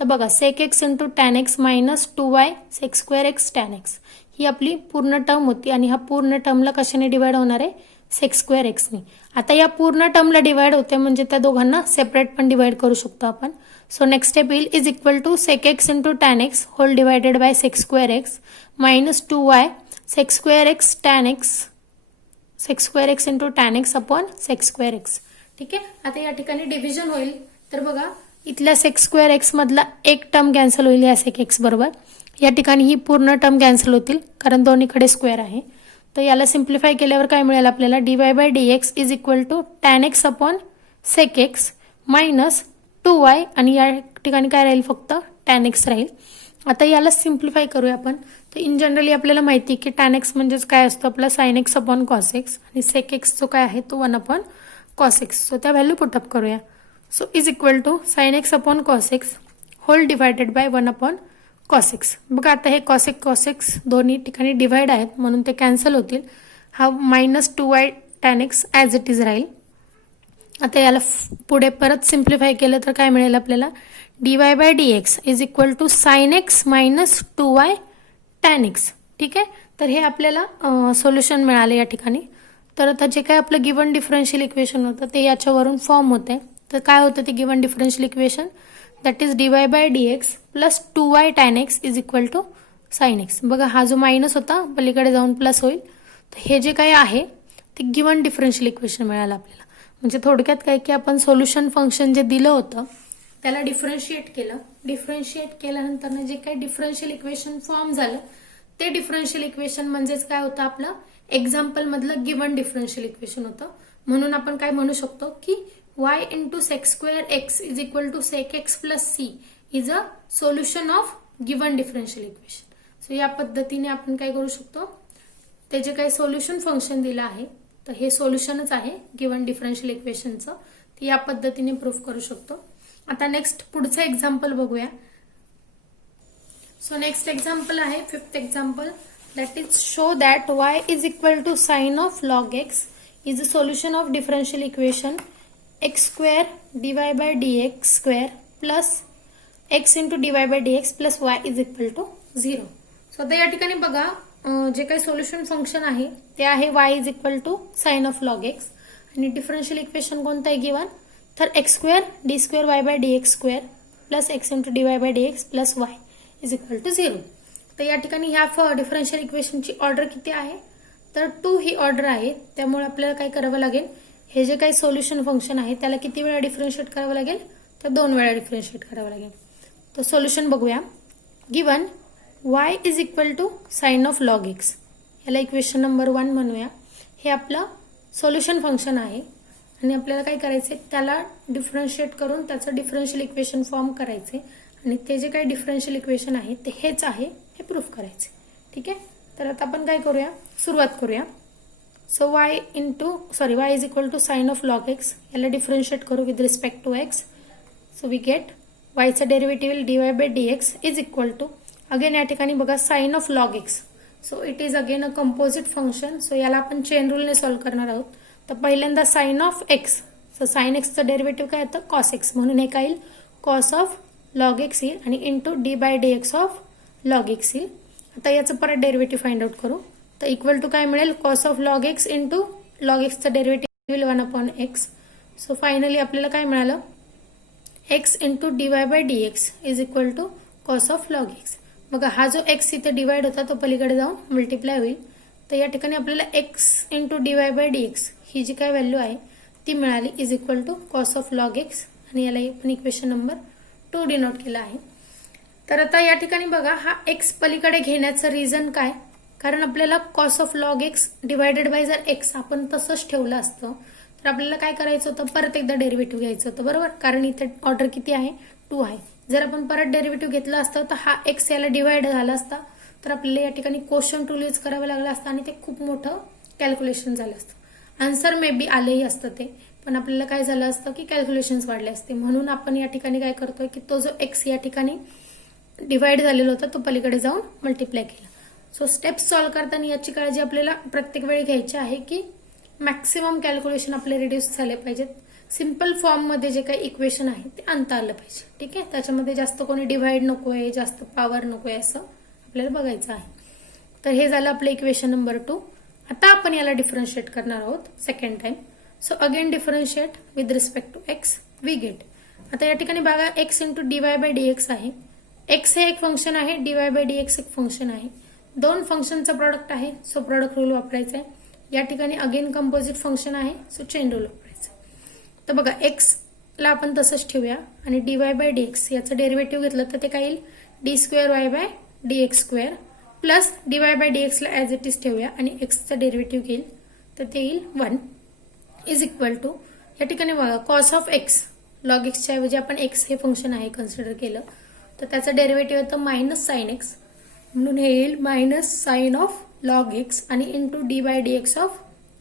तर बघा sec x into tan x minus 2y sec square x tan X ही आपली पूर्ण टर्म होती आणि हा पूर्ण टर्मला कशाने डिव्हाइड होणार आहे, सेक स्क्वेअर एक्सनी. आता या पूर्ण टर्मला डिवाइड होते म्हणजे त्या दोघांना सेपरेट पण डिवाइड करू शकतो आपण. सो नेक्स्ट स्टेप येईल is equal to sec x into tan x whole divided by sec square x minus 2y sec square x tan x sec square x into tan x upon sec square x. ठीक आहे. आता या ठिकाणी division होईल तर बघा इथल्या सेक square x मधला एक टर्म कॅन्सल होईल या सेक एक्स बरोबर. या ठिकाणी ही पूर्ण टर्म कॅन्सल होतील कारण दोन्हीकडे स्क्वेअर आहे. तर याला सिम्प्लिफाय केल्यावर काय मिळेल आपल्याला dy by dx is equal to tan x upon sec x minus 2y आणि या ठिकाणी काय राहील फक्त टॅन एक्स राहील. आता याला सिम्प्लिफाय करूया आपण. तर इन जनरली आपल्याला माहिती आहे की टॅन एक्स म्हणजेच काय असतो आपला sine x upon cos x आणि सेक एक्स जो काय आहे तो 1 अपॉन कॉस एक्स. सो त्या व्हॅल्यू पुटअप करूया. So is equal to sine x upon cos x whole divided by 1 upon cos x. बघा आता हे कॉस एक्स दोन्ही ठिकाणी डिवाइड आहेत म्हणून ते कॅन्सल होतील. हा minus 2y tan x as it is राहील. आता याला पुढे परत सिम्प्लिफाय केलं तर काय मिळेल आपल्याला dy by dx is equal to sine x minus 2y tan x. ठीक आहे. तर हे आपल्याला सोल्युशन मिळाले या ठिकाणी. तर आता जे काय आपलं गिवन डिफरन्शियल इक्वेशन होतं ते याच्यावरून फॉर्म होते. तर काय होतं ते given differential equation that is dy by dx plus 2y tan x is equal to sine x. बघा हा जो मायनस होता पलीकडे जाऊन प्लस होईल. तर हे जे काही आहे ते गिवन डिफरन्शियल इक्वेशन मिळालं आपल्याला. म्हणजे थोडक्यात काय की आपण सोल्युशन फंक्शन जे दिलं होतं त्याला डिफरन्शिएट केलं. डिफरन्शिएट केल्यानंतर जे काही डिफरन्शियल इक्वेशन फॉर्म झालं ते डिफरन्शियल इक्वेशन म्हणजेच काय होतं आपलं एक्झाम्पल मधलं गिवन डिफरन्शियल इक्वेशन होतं. म्हणून आपण काय म्हणू शकतो की y into sec square x is equal to sec x plus c is a solution of given differential equation. So या पद्धतीने आपण काय करू शकतो ते जे काही सोल्युशन फंक्शन दिलं आहे तर हे सोल्युशनच आहे गिवन डिफरन्शियल इक्वेशनचं. ते या पद्धतीने प्रूफ करू शकतो. आता नेक्स्ट पुढचं एक्झाम्पल बघूया. सो नेक्स्ट एक्झाम्पल आहे 5th example that is show that y is equal to sine of log x is a solution of differential equation x square dy by dx square plus x into dy by dx plus y is equal to 0. सो आता या ठिकाणी बघा जे काही solution function आहे ते आहे y is equal to sine of log x आणि डिफरन्शियल इक्वेशन कोणतं आहे गिवन तर x square d square Y by dx square plus x into dy by dx plus y is equal to 0. तर या ठिकाणी ह्या डिफरन्शियल इक्वेशनची ऑर्डर किती आहे तर 2 ही ऑर्डर आहे. त्यामुळे आपल्याला काय करावं लागेल हे जे काही सोल्युशन फंक्शन आहे त्याला किती वेळा डिफरन्शिएट करावं लागेल तर 2 वेळा डिफरन्शिएट करावं लागेल. तर सोल्युशन बघूया. Given y is equal to sine of log x याला इक्वेशन नंबर 1 म्हणूया. हे आपलं सोल्युशन फंक्शन आहे आणि आपल्याला काय करायचे त्याला डिफरन्शिएट करून त्याचं डिफरन्शियल इक्वेशन फॉर्म करायचे आणि ते जे काही डिफरन्शियल इक्वेशन आहे ते हेच आहे हे प्रूफ करायचे. ठीक आहे. तर आता आपण काय करूया सुरुवात करूया. So y is equal to sine of log x याला डिफरन्शिएट करू with respect to x. So we get yचा derivative dy by dx is equal to again या ठिकाणी बघा sine of log x. So it is again a composite function. So याला आपण chain रूलने solve करणार आहोत. तर पहिल्यांदा sine of X. So sine एक्सचं डेरिव्हेटिव्ह काय येतं कॉस एक्स म्हणून हे काय येईल कॉस ऑफ लॉग एक्स येईल आणि into D by dx of log x येईल. आता याचं परत डेरिव्हेटिव्ह फाइंड आउट करू. तर इक्वल टू काय मिळेल cos of log X into log एक्सचं डेरिव्हेटिव्ह येईल 1 अपॉन एक्स. सो फायनली आपल्याला काय मिळालं X into dy by dx is equal to cos of log X. बघा हा जो एक्स इथे डिवाइड होता तो पलीकडे जाऊन मल्टिप्लाय होईल. तर या ठिकाणी आपल्याला x into dy by dx ही जी काय व्हॅल्यू आहे ती मिळाली is equal to cos of log x आणि याला आपण इक्वेशन नंबर 2 डिनोट केला आहे. तर आता या ठिकाणी बघा हा एक्स पलीकडे घेण्याचं रिझन काय कारण आपल्याला cos of log x divided by जर एक्स आपण तसंच ठेवलं असतं तर आपल्याला काय करायचं होतं परत एकदा डेरिव्हेटिव्ह घ्यायचं होतं बरोबर कारण इथे ऑर्डर किती आहे 2 आहे. जर आपण परत डेरिव्हेटिव्ह घेतलं असतं तर हा एक्स याला डिवाइड झाला असता तर आपल्याला या ठिकाणी क्वोशंट रूल यूज करावं लागलं असतं आणि ते खूप मोठं कॅल्क्युलेशन झालं असतं. आन्सर मे बी आलेही असतं ते पण आपल्याला काय झालं असतं की कॅल्क्युलेशन्स वाढले असते. म्हणून आपण या ठिकाणी काय करतोय की तो जो एक्स या ठिकाणी डिवाइड झालेला होता तो पलीकडे जाऊन मल्टिप्लाय केला. सो स्टेप्स सॉल्व्ह करताना याची काळजी आपल्याला प्रत्येक वेळी घ्यायची आहे की मॅक्सिमम कॅल्क्युलेशन आपले रिड्यूस झाले पाहिजेत. सिंपल फॉर्म मध्ये जे काही इक्वेशन आहे ते आणता आलं पाहिजे. ठीक आहे. त्याच्यामध्ये जास्त कोणी डिवाइड नकोय जास्त पॉवर नकोय असं आपल्याला बघायचं आहे. तर हे झालं आपलं इक्वेशन नंबर 2. आता आपण याला डिफरन्शिएट करणार आहोत second time. So again differentiate with respect to x we get. आता या ठिकाणी बघा x into d y by d x आहे. एक्स हे एक फंक्शन आहे, डीवाय बाय डीएक्स एक फंक्शन आहे. दोन फंक्शनचं प्रोडक्ट आहे, सो प्रोडक्ट रूल वापरायचा आहे. या ठिकाणी अगेन कंपोजिट फंक्शन आहे, सो चेन रूल वापरायचा. तर बघा एक्स ला आपण तसंच ठेवूया आणि डीवाय बाय डीएक्स याचं डेरिव्हेटिव्ह घेतलं तर ते काय येईल, D square Y by DX square plus DY by डीएक्सला ॲज इट इज ठेवूया आणि एक्सचं डेरिव्हेटिव्ह घेईल तर ते येईल 1 इज इक्वल टू. या ठिकाणी बघा कॉस ऑफ एक्स लॉग एक्सच्या ऐवजी आपण एक्स हे फंक्शन आहे कन्सिडर केलं तर त्याचं डेरिव्हेटिव्ह येतं मायनस साइन एक्स, म्हणून हे येईल minus sine of log x आणि into D by D x of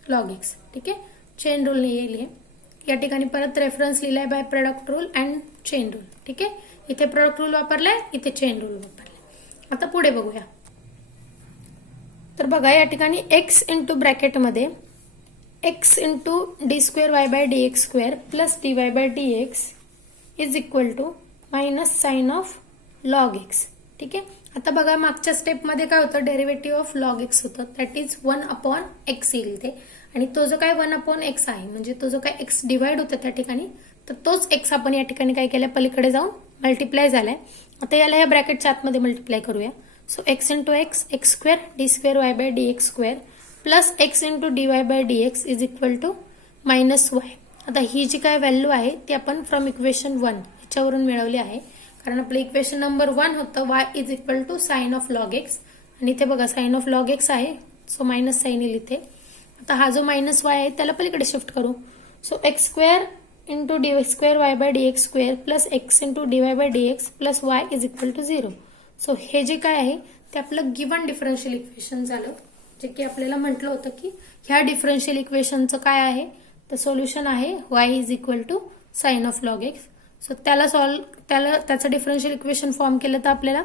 log X. ठीक आहे, चेन रूलने येईल हे. या ठिकाणी परत रेफरन्स लिहिलाय by product rule and chain rule. ठीक आहे, इथे प्रोडक्ट रूल वापरलाय, इथे चेन रूल वापरलाय. आता पुढे बघूया. तर बघा या ठिकाणी एक्स इंटू ब्रॅकेटमध्ये X into D square Y by D x square plus D Y by D x is equal to minus sine of log X. ठीक आहे, आता बघा मागच्या स्टेपमध्ये काय होतं, डेरिव्हेटिव्ह ऑफ लॉग एक्स होतं, दॅट इज 1 अपॉन एक्स येईल ते. आणि तो जो काय 1 अपॉन एक्स आहे म्हणजे तो जो काय एक्स डिवाइड होता त्या ठिकाणी, तर तोच एक्स आपण या ठिकाणी काय केलं, पलीकडे जाऊन मल्टिप्लाय झालाय. आता याला या ब्रॅकेटच्या आतमध्ये मल्टिप्लाय करूया. So x into x x square d square Y by D x square plus x into d Y by D x is equal to minus y. आता ही जी काय व्हॅल्यू आहे ती आपण फ्रॉम इक्वेशन 1 याच्यावरून मिळवली आहे, कारण आपलं इक्वेशन नंबर 1 होतं y is equal to sine of log x आणि इथे बघा साइन ऑफ लॉग एक्स आहे, सो मायनस साइन येईल इथे. आता हा जो मायनस वाय आहे त्याला पलीकडे शिफ्ट करू. So x square into d x square Y by D x square plus x into d Y by D x plus y is equal to 0. So हे जे काय आहे ते आपलं गिवन डिफरन्शियल इक्वेशन झालं, जे की आपल्याला म्हटलं होतं की ह्या डिफरन्शियल इक्वेशनचं काय आहे, तर सोल्युशन आहे y is equal to sine of log x. So त्याचं डिफरन्शियल इक्वेशन फॉर्म केलं तर आपल्याला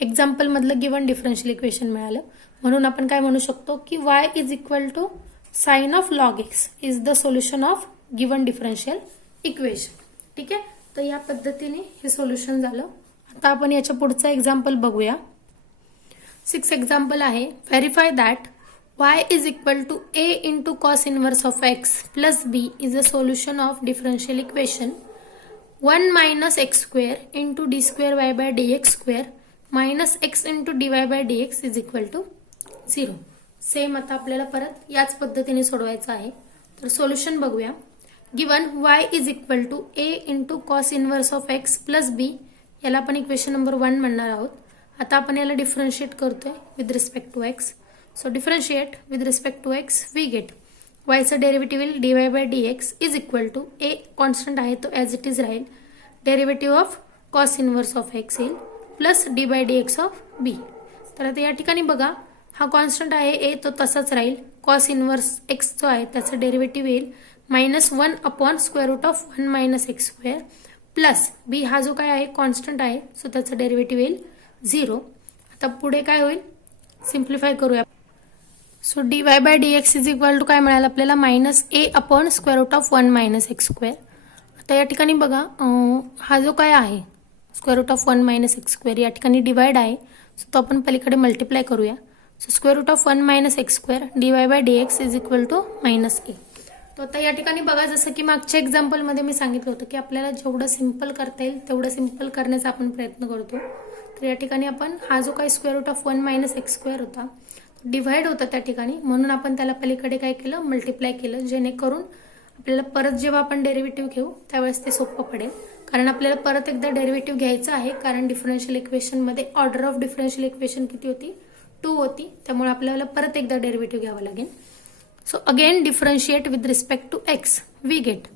एक्झाम्पल मधलं गिवन डिफरन्शियल इक्वेशन मिळालं. म्हणून आपण काय म्हणू शकतो की y is equal to sine of log x is the solution of given differential equation. ठीक आहे, तर या पद्धतीने हे सोल्युशन झालं. आता आपण याच्या पुढचं एक्झाम्पल बघूया. 6 एक्झाम्पल आहे. Verify that y is equal to a into cos inverse of x plus b is a solution of differential equation 1 minus x square into d square y by dx square minus x into dy by dx is equal to 0. Same आता आपल्याला परत याच पद्धतीने सोडवायचं आहे. तर solution बघूया. Given y is equal to a into cos inverse of x plus b, याला आपण इक्वेशन नंबर 1 म्हणणार आहोत. आता आपण याला डिफरन्शिएट करतोय with respect to x. So differentiate with respect to x we get वायचं डेरिव्हेटिव्ह येईल D Y by D x is equal to A constant आहे तो ॲज इट इज राहील, derivative of cos inverse of X येईल plus D by D x of B. तर आता या ठिकाणी बघा हा कॉन्स्टंट आहे ए तो तसाच राहील, कॉस इनवर्स एक्स जो आहे त्याचं डेरिव्हेटिव्ह येईल -1 upon square root of 1 minus x square plus B हा जो काय आहे कॉन्स्टंट आहे सो त्याचं डेरिव्हेटिव्ह येईल 0. आता पुढे काय होईल, सिम्प्लिफाय करूया. So d Y by D x is equal to काय मिळालं आपल्याला -a upon square root of 1 minus x square. आता या ठिकाणी बघा हा जो काय आहे square root of 1 minus x square या ठिकाणी डिवाइड आहे, सो तो आपण पलीकडे मल्टिप्लाय करूया. So square root of 1 minus x square d Y by D x is equal to -a. तो आता या ठिकाणी बघा जसं की मागच्या एक्झाम्पलमध्ये मी सांगितलं होतं की आपल्याला जेवढं सिम्पल करता येईल तेवढं सिम्पल करण्याचा आपण प्रयत्न करतो. तर या ठिकाणी आपण हा जो काही square root of 1 minus x square होता डिवाइड होता त्या ठिकाणी, म्हणून आपण त्याला पलीकडे काय केलं मल्टिप्लाय केलं, जेणेकरून आपल्याला परत जेव्हा आपण डेरिव्हेटिव्ह घेऊ त्यावेळेस ते सोपं पडेल. कारण आपल्याला परत एकदा डेरिव्हेटिव्ह घ्यायचं आहे, कारण डिफरन्शियल इक्वेशनमध्ये ऑर्डर ऑफ डिफरन्शियल इक्वेशन किती होती 2 होती, त्यामुळे आपल्याला परत एकदा डेरिव्हेटिव्ह घ्यावं लागेल. So again differentiate with respect to x we get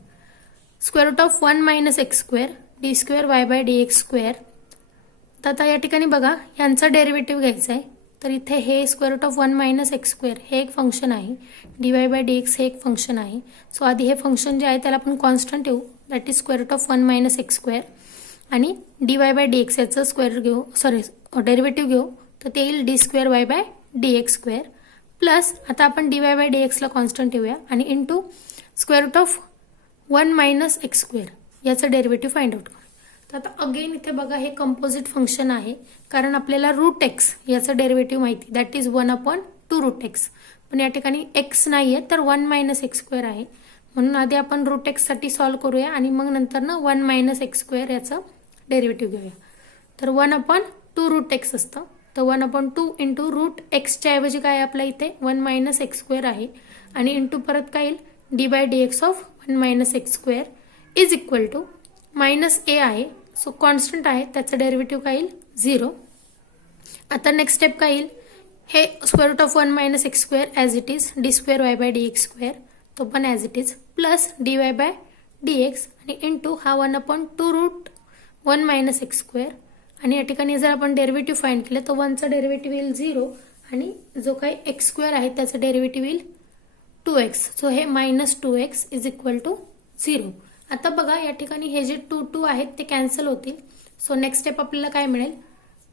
square root of 1 minus x square d square Y by D x square. तर आता या ठिकाणी बघा यांचा डेरिव्हेटिव्ह घ्यायचा आहे, तर इथे हे square root of 1 minus x square हे एक फंक्शन आहे, d Y by D x हे एक फंक्शन आहे. सो आधी हे फंक्शन जे आहे त्याला आपण कॉन्स्टंट ठेवू, that is square root of 1 minus x square आणि D Y by D X याचं स्क्वेअर घेऊ डेरिव्हेटिव्ह घेऊ, तर ते येईल D square Y by D x square plus आता आपण डी वाय बाय डी एक्सला कॉन्स्टंट ठेवूया आणि into square root of 1 minus x square याचं डेरिव्हेटिव्ह फाइंड आउट करू. तर आता अगेन इथे बघा हे कंपोजिट फंक्शन आहे, कारण आपल्याला रूट एक्स याचं डेरिव्हेटिव्ह माहिती, that is 1 upon 2 root x. पण या ठिकाणी एक्स नाही आहे तर 1 मायनस एक्स स्क्वेअर आहे. म्हणून आधी आपण रूट एक्स साठी सॉल्व्ह करूया आणि मग नंतर ना 1 मायनस एक्स स्क्वेअर याचं डेरिव्हेटिव्ह घेऊया. तर 1/2 रूट एक्स असतं. तर 1/2 इंटू रूट एक्सच्या ऐवजी काय आपल्या इथे 1 मायनस एक्स स्क्वेअर आहे आणि इंटू परत काय येईल d by D x of 1 minus x square is equal to minus a आहे. सो कॉन्स्टंट आहे त्याचं डेरिव्हेटिव्ह काय येईल 0. आता नेक्स्ट स्टेप काय येईल हे square root of 1 minus x square as it is d square Y by D x square तो पण as it is plus D Y by D x आणि इंटू हा 1/2 रूट 1 मायनस एक्स स्क्वेअर आणि या ठिकाणी जर आपण डेरिव्हेटिव्ह फाइंड केलं तर 1चं डेरिव्हेटिव्ह येईल 0 आणि जो काही एक्स स्क्वेअर आहे त्याचं डेरिव्हेटिव्ह येईल 2x. सो हे minus 2x is equal to 0. आता बघा या ठिकाणी हे जे 2 आहेत ते कॅन्सल होतील. सो नेक्स्ट स्टेप आपल्याला काय मिळेल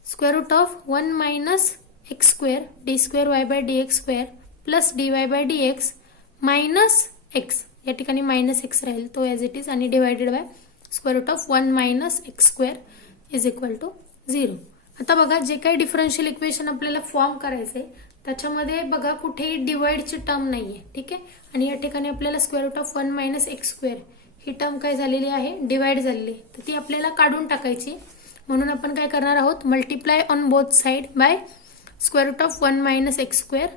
square root of 1 minus x square d square Y by D x square plus D Y by D x minus x या ठिकाणी मायनस एक्स राहील तो ॲज इट इज आणि divided by square root of 1 minus x square is equal to 0. आता बघा जे काही differential equation आपल्याला फॉर्म करायचे त्याच्यामध्ये बघा कुठेही डिवाइडची टर्म नाहीये. ठीक आहे आणि या ठिकाणी आपल्याला square root of 1 minus x square ही टर्म काय झालेली आहे डिवाइड झालेली तर ती आपल्याला काढून टाकायची. म्हणून आपण काय करणार आहोत multiply on both side by square root of 1 minus x square.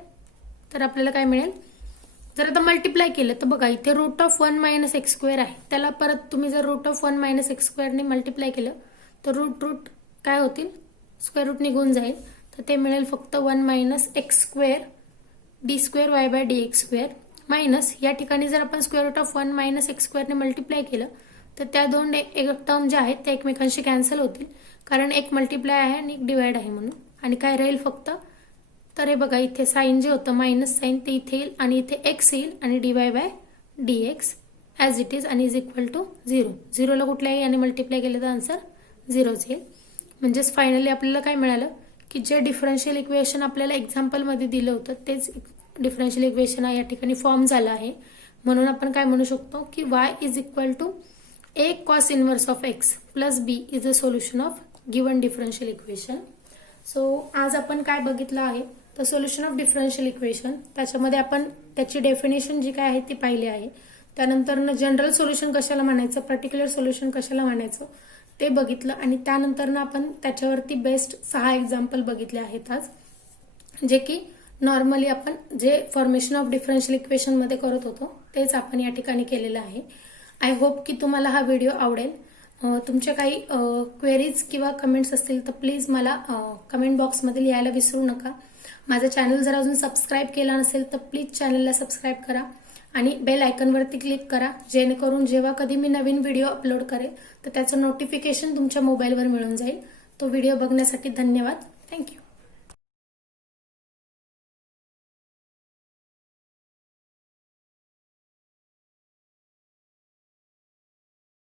तर आपल्याला काय मिळेल जर आता मल्टिप्लाय केलं तर बघा इथे root of 1 minus x square आहे त्याला परत तुम्ही जर रूट ऑफ 1 मायनस एक्स स्क्वेअरने मल्टिप्लाय केलं तर रूट काय होतील स्क्वेअर रूट निघून जाईल तर ते मिळेल फक्त 1 minus x square d square Y by D x square minus या ठिकाणी जर आपण square root of 1 minus x स्क्वेअरने मल्टिप्लाय केलं तर त्या दोन टर्म ज्या आहेत त्या एकमेकांशी कॅन्सल होतील कारण एक मल्टिप्लाय आहे आणि एक डिवाइड आहे म्हणून आणि काय राहील फक्त तर हे बघा इथे साइन जे होतं मायनस साइन ते इथे येईल आणि इथे एक्स येईल आणि D Y by D x as it is आणि इज इक्वल टू 0. 0ला कुठल्याही आणि मल्टिप्लाय केलं तर आन्सर 0च येईल. म्हणजेच फायनली आपल्याला काय मिळालं की जे डिफरन्शियल इक्वेशन आपल्याला एक्झाम्पलमध्ये दिलं होतं तेच डिफरन्शियल इक्वेशन या ठिकाणी फॉर्म झालं आहे. म्हणून आपण काय म्हणू शकतो की y is equal to a cos inverse of x plus b is a solution of given differential equation. So आज आपण काय बघितलं आहे तर सोल्युशन ऑफ डिफरन्शियल इक्वेशन त्याच्यामध्ये आपण त्याची डेफिनेशन जी काय आहे ती पाहिली आहे. त्यानंतर जनरल सोल्युशन कशाला म्हणायचं पर्टिक्युलर सोल्युशन कशाला म्हणायचं ते बघितलं आणि त्यानंतर आपण त्याच्यावरती बेस्ट 6 एक्झाम्पल बघितले आहेत आज जे की नॉर्मली आपण जे फॉर्मेशन ऑफ डिफरन्शियल इक्वेशन मध्ये करत होतो तेच आपण या ठिकाणी केलेलं आहे. आय होप की तुम्हाला हा व्हिडिओ आवडेल. तुमच्या काही क्वेरीज किंवा कमेंट्स असतील तर प्लीज मला कमेंट बॉक्समध्ये लिहायला विसरू नका. माझं चॅनल जर अजून सबस्क्राईब केला नसेल तर प्लीज चॅनलला सबस्क्राईब करा आणि बेल आयकॉनवरती क्लिक करा जेणेकरून जेव्हा कधी मी नवीन व्हिडिओ अपलोड करेल तर त्याचं नोटिफिकेशन तुमच्या मोबाईलवर मिळून जाईल. तो व्हिडिओ बघण्यासाठी धन्यवाद. थँक्यू.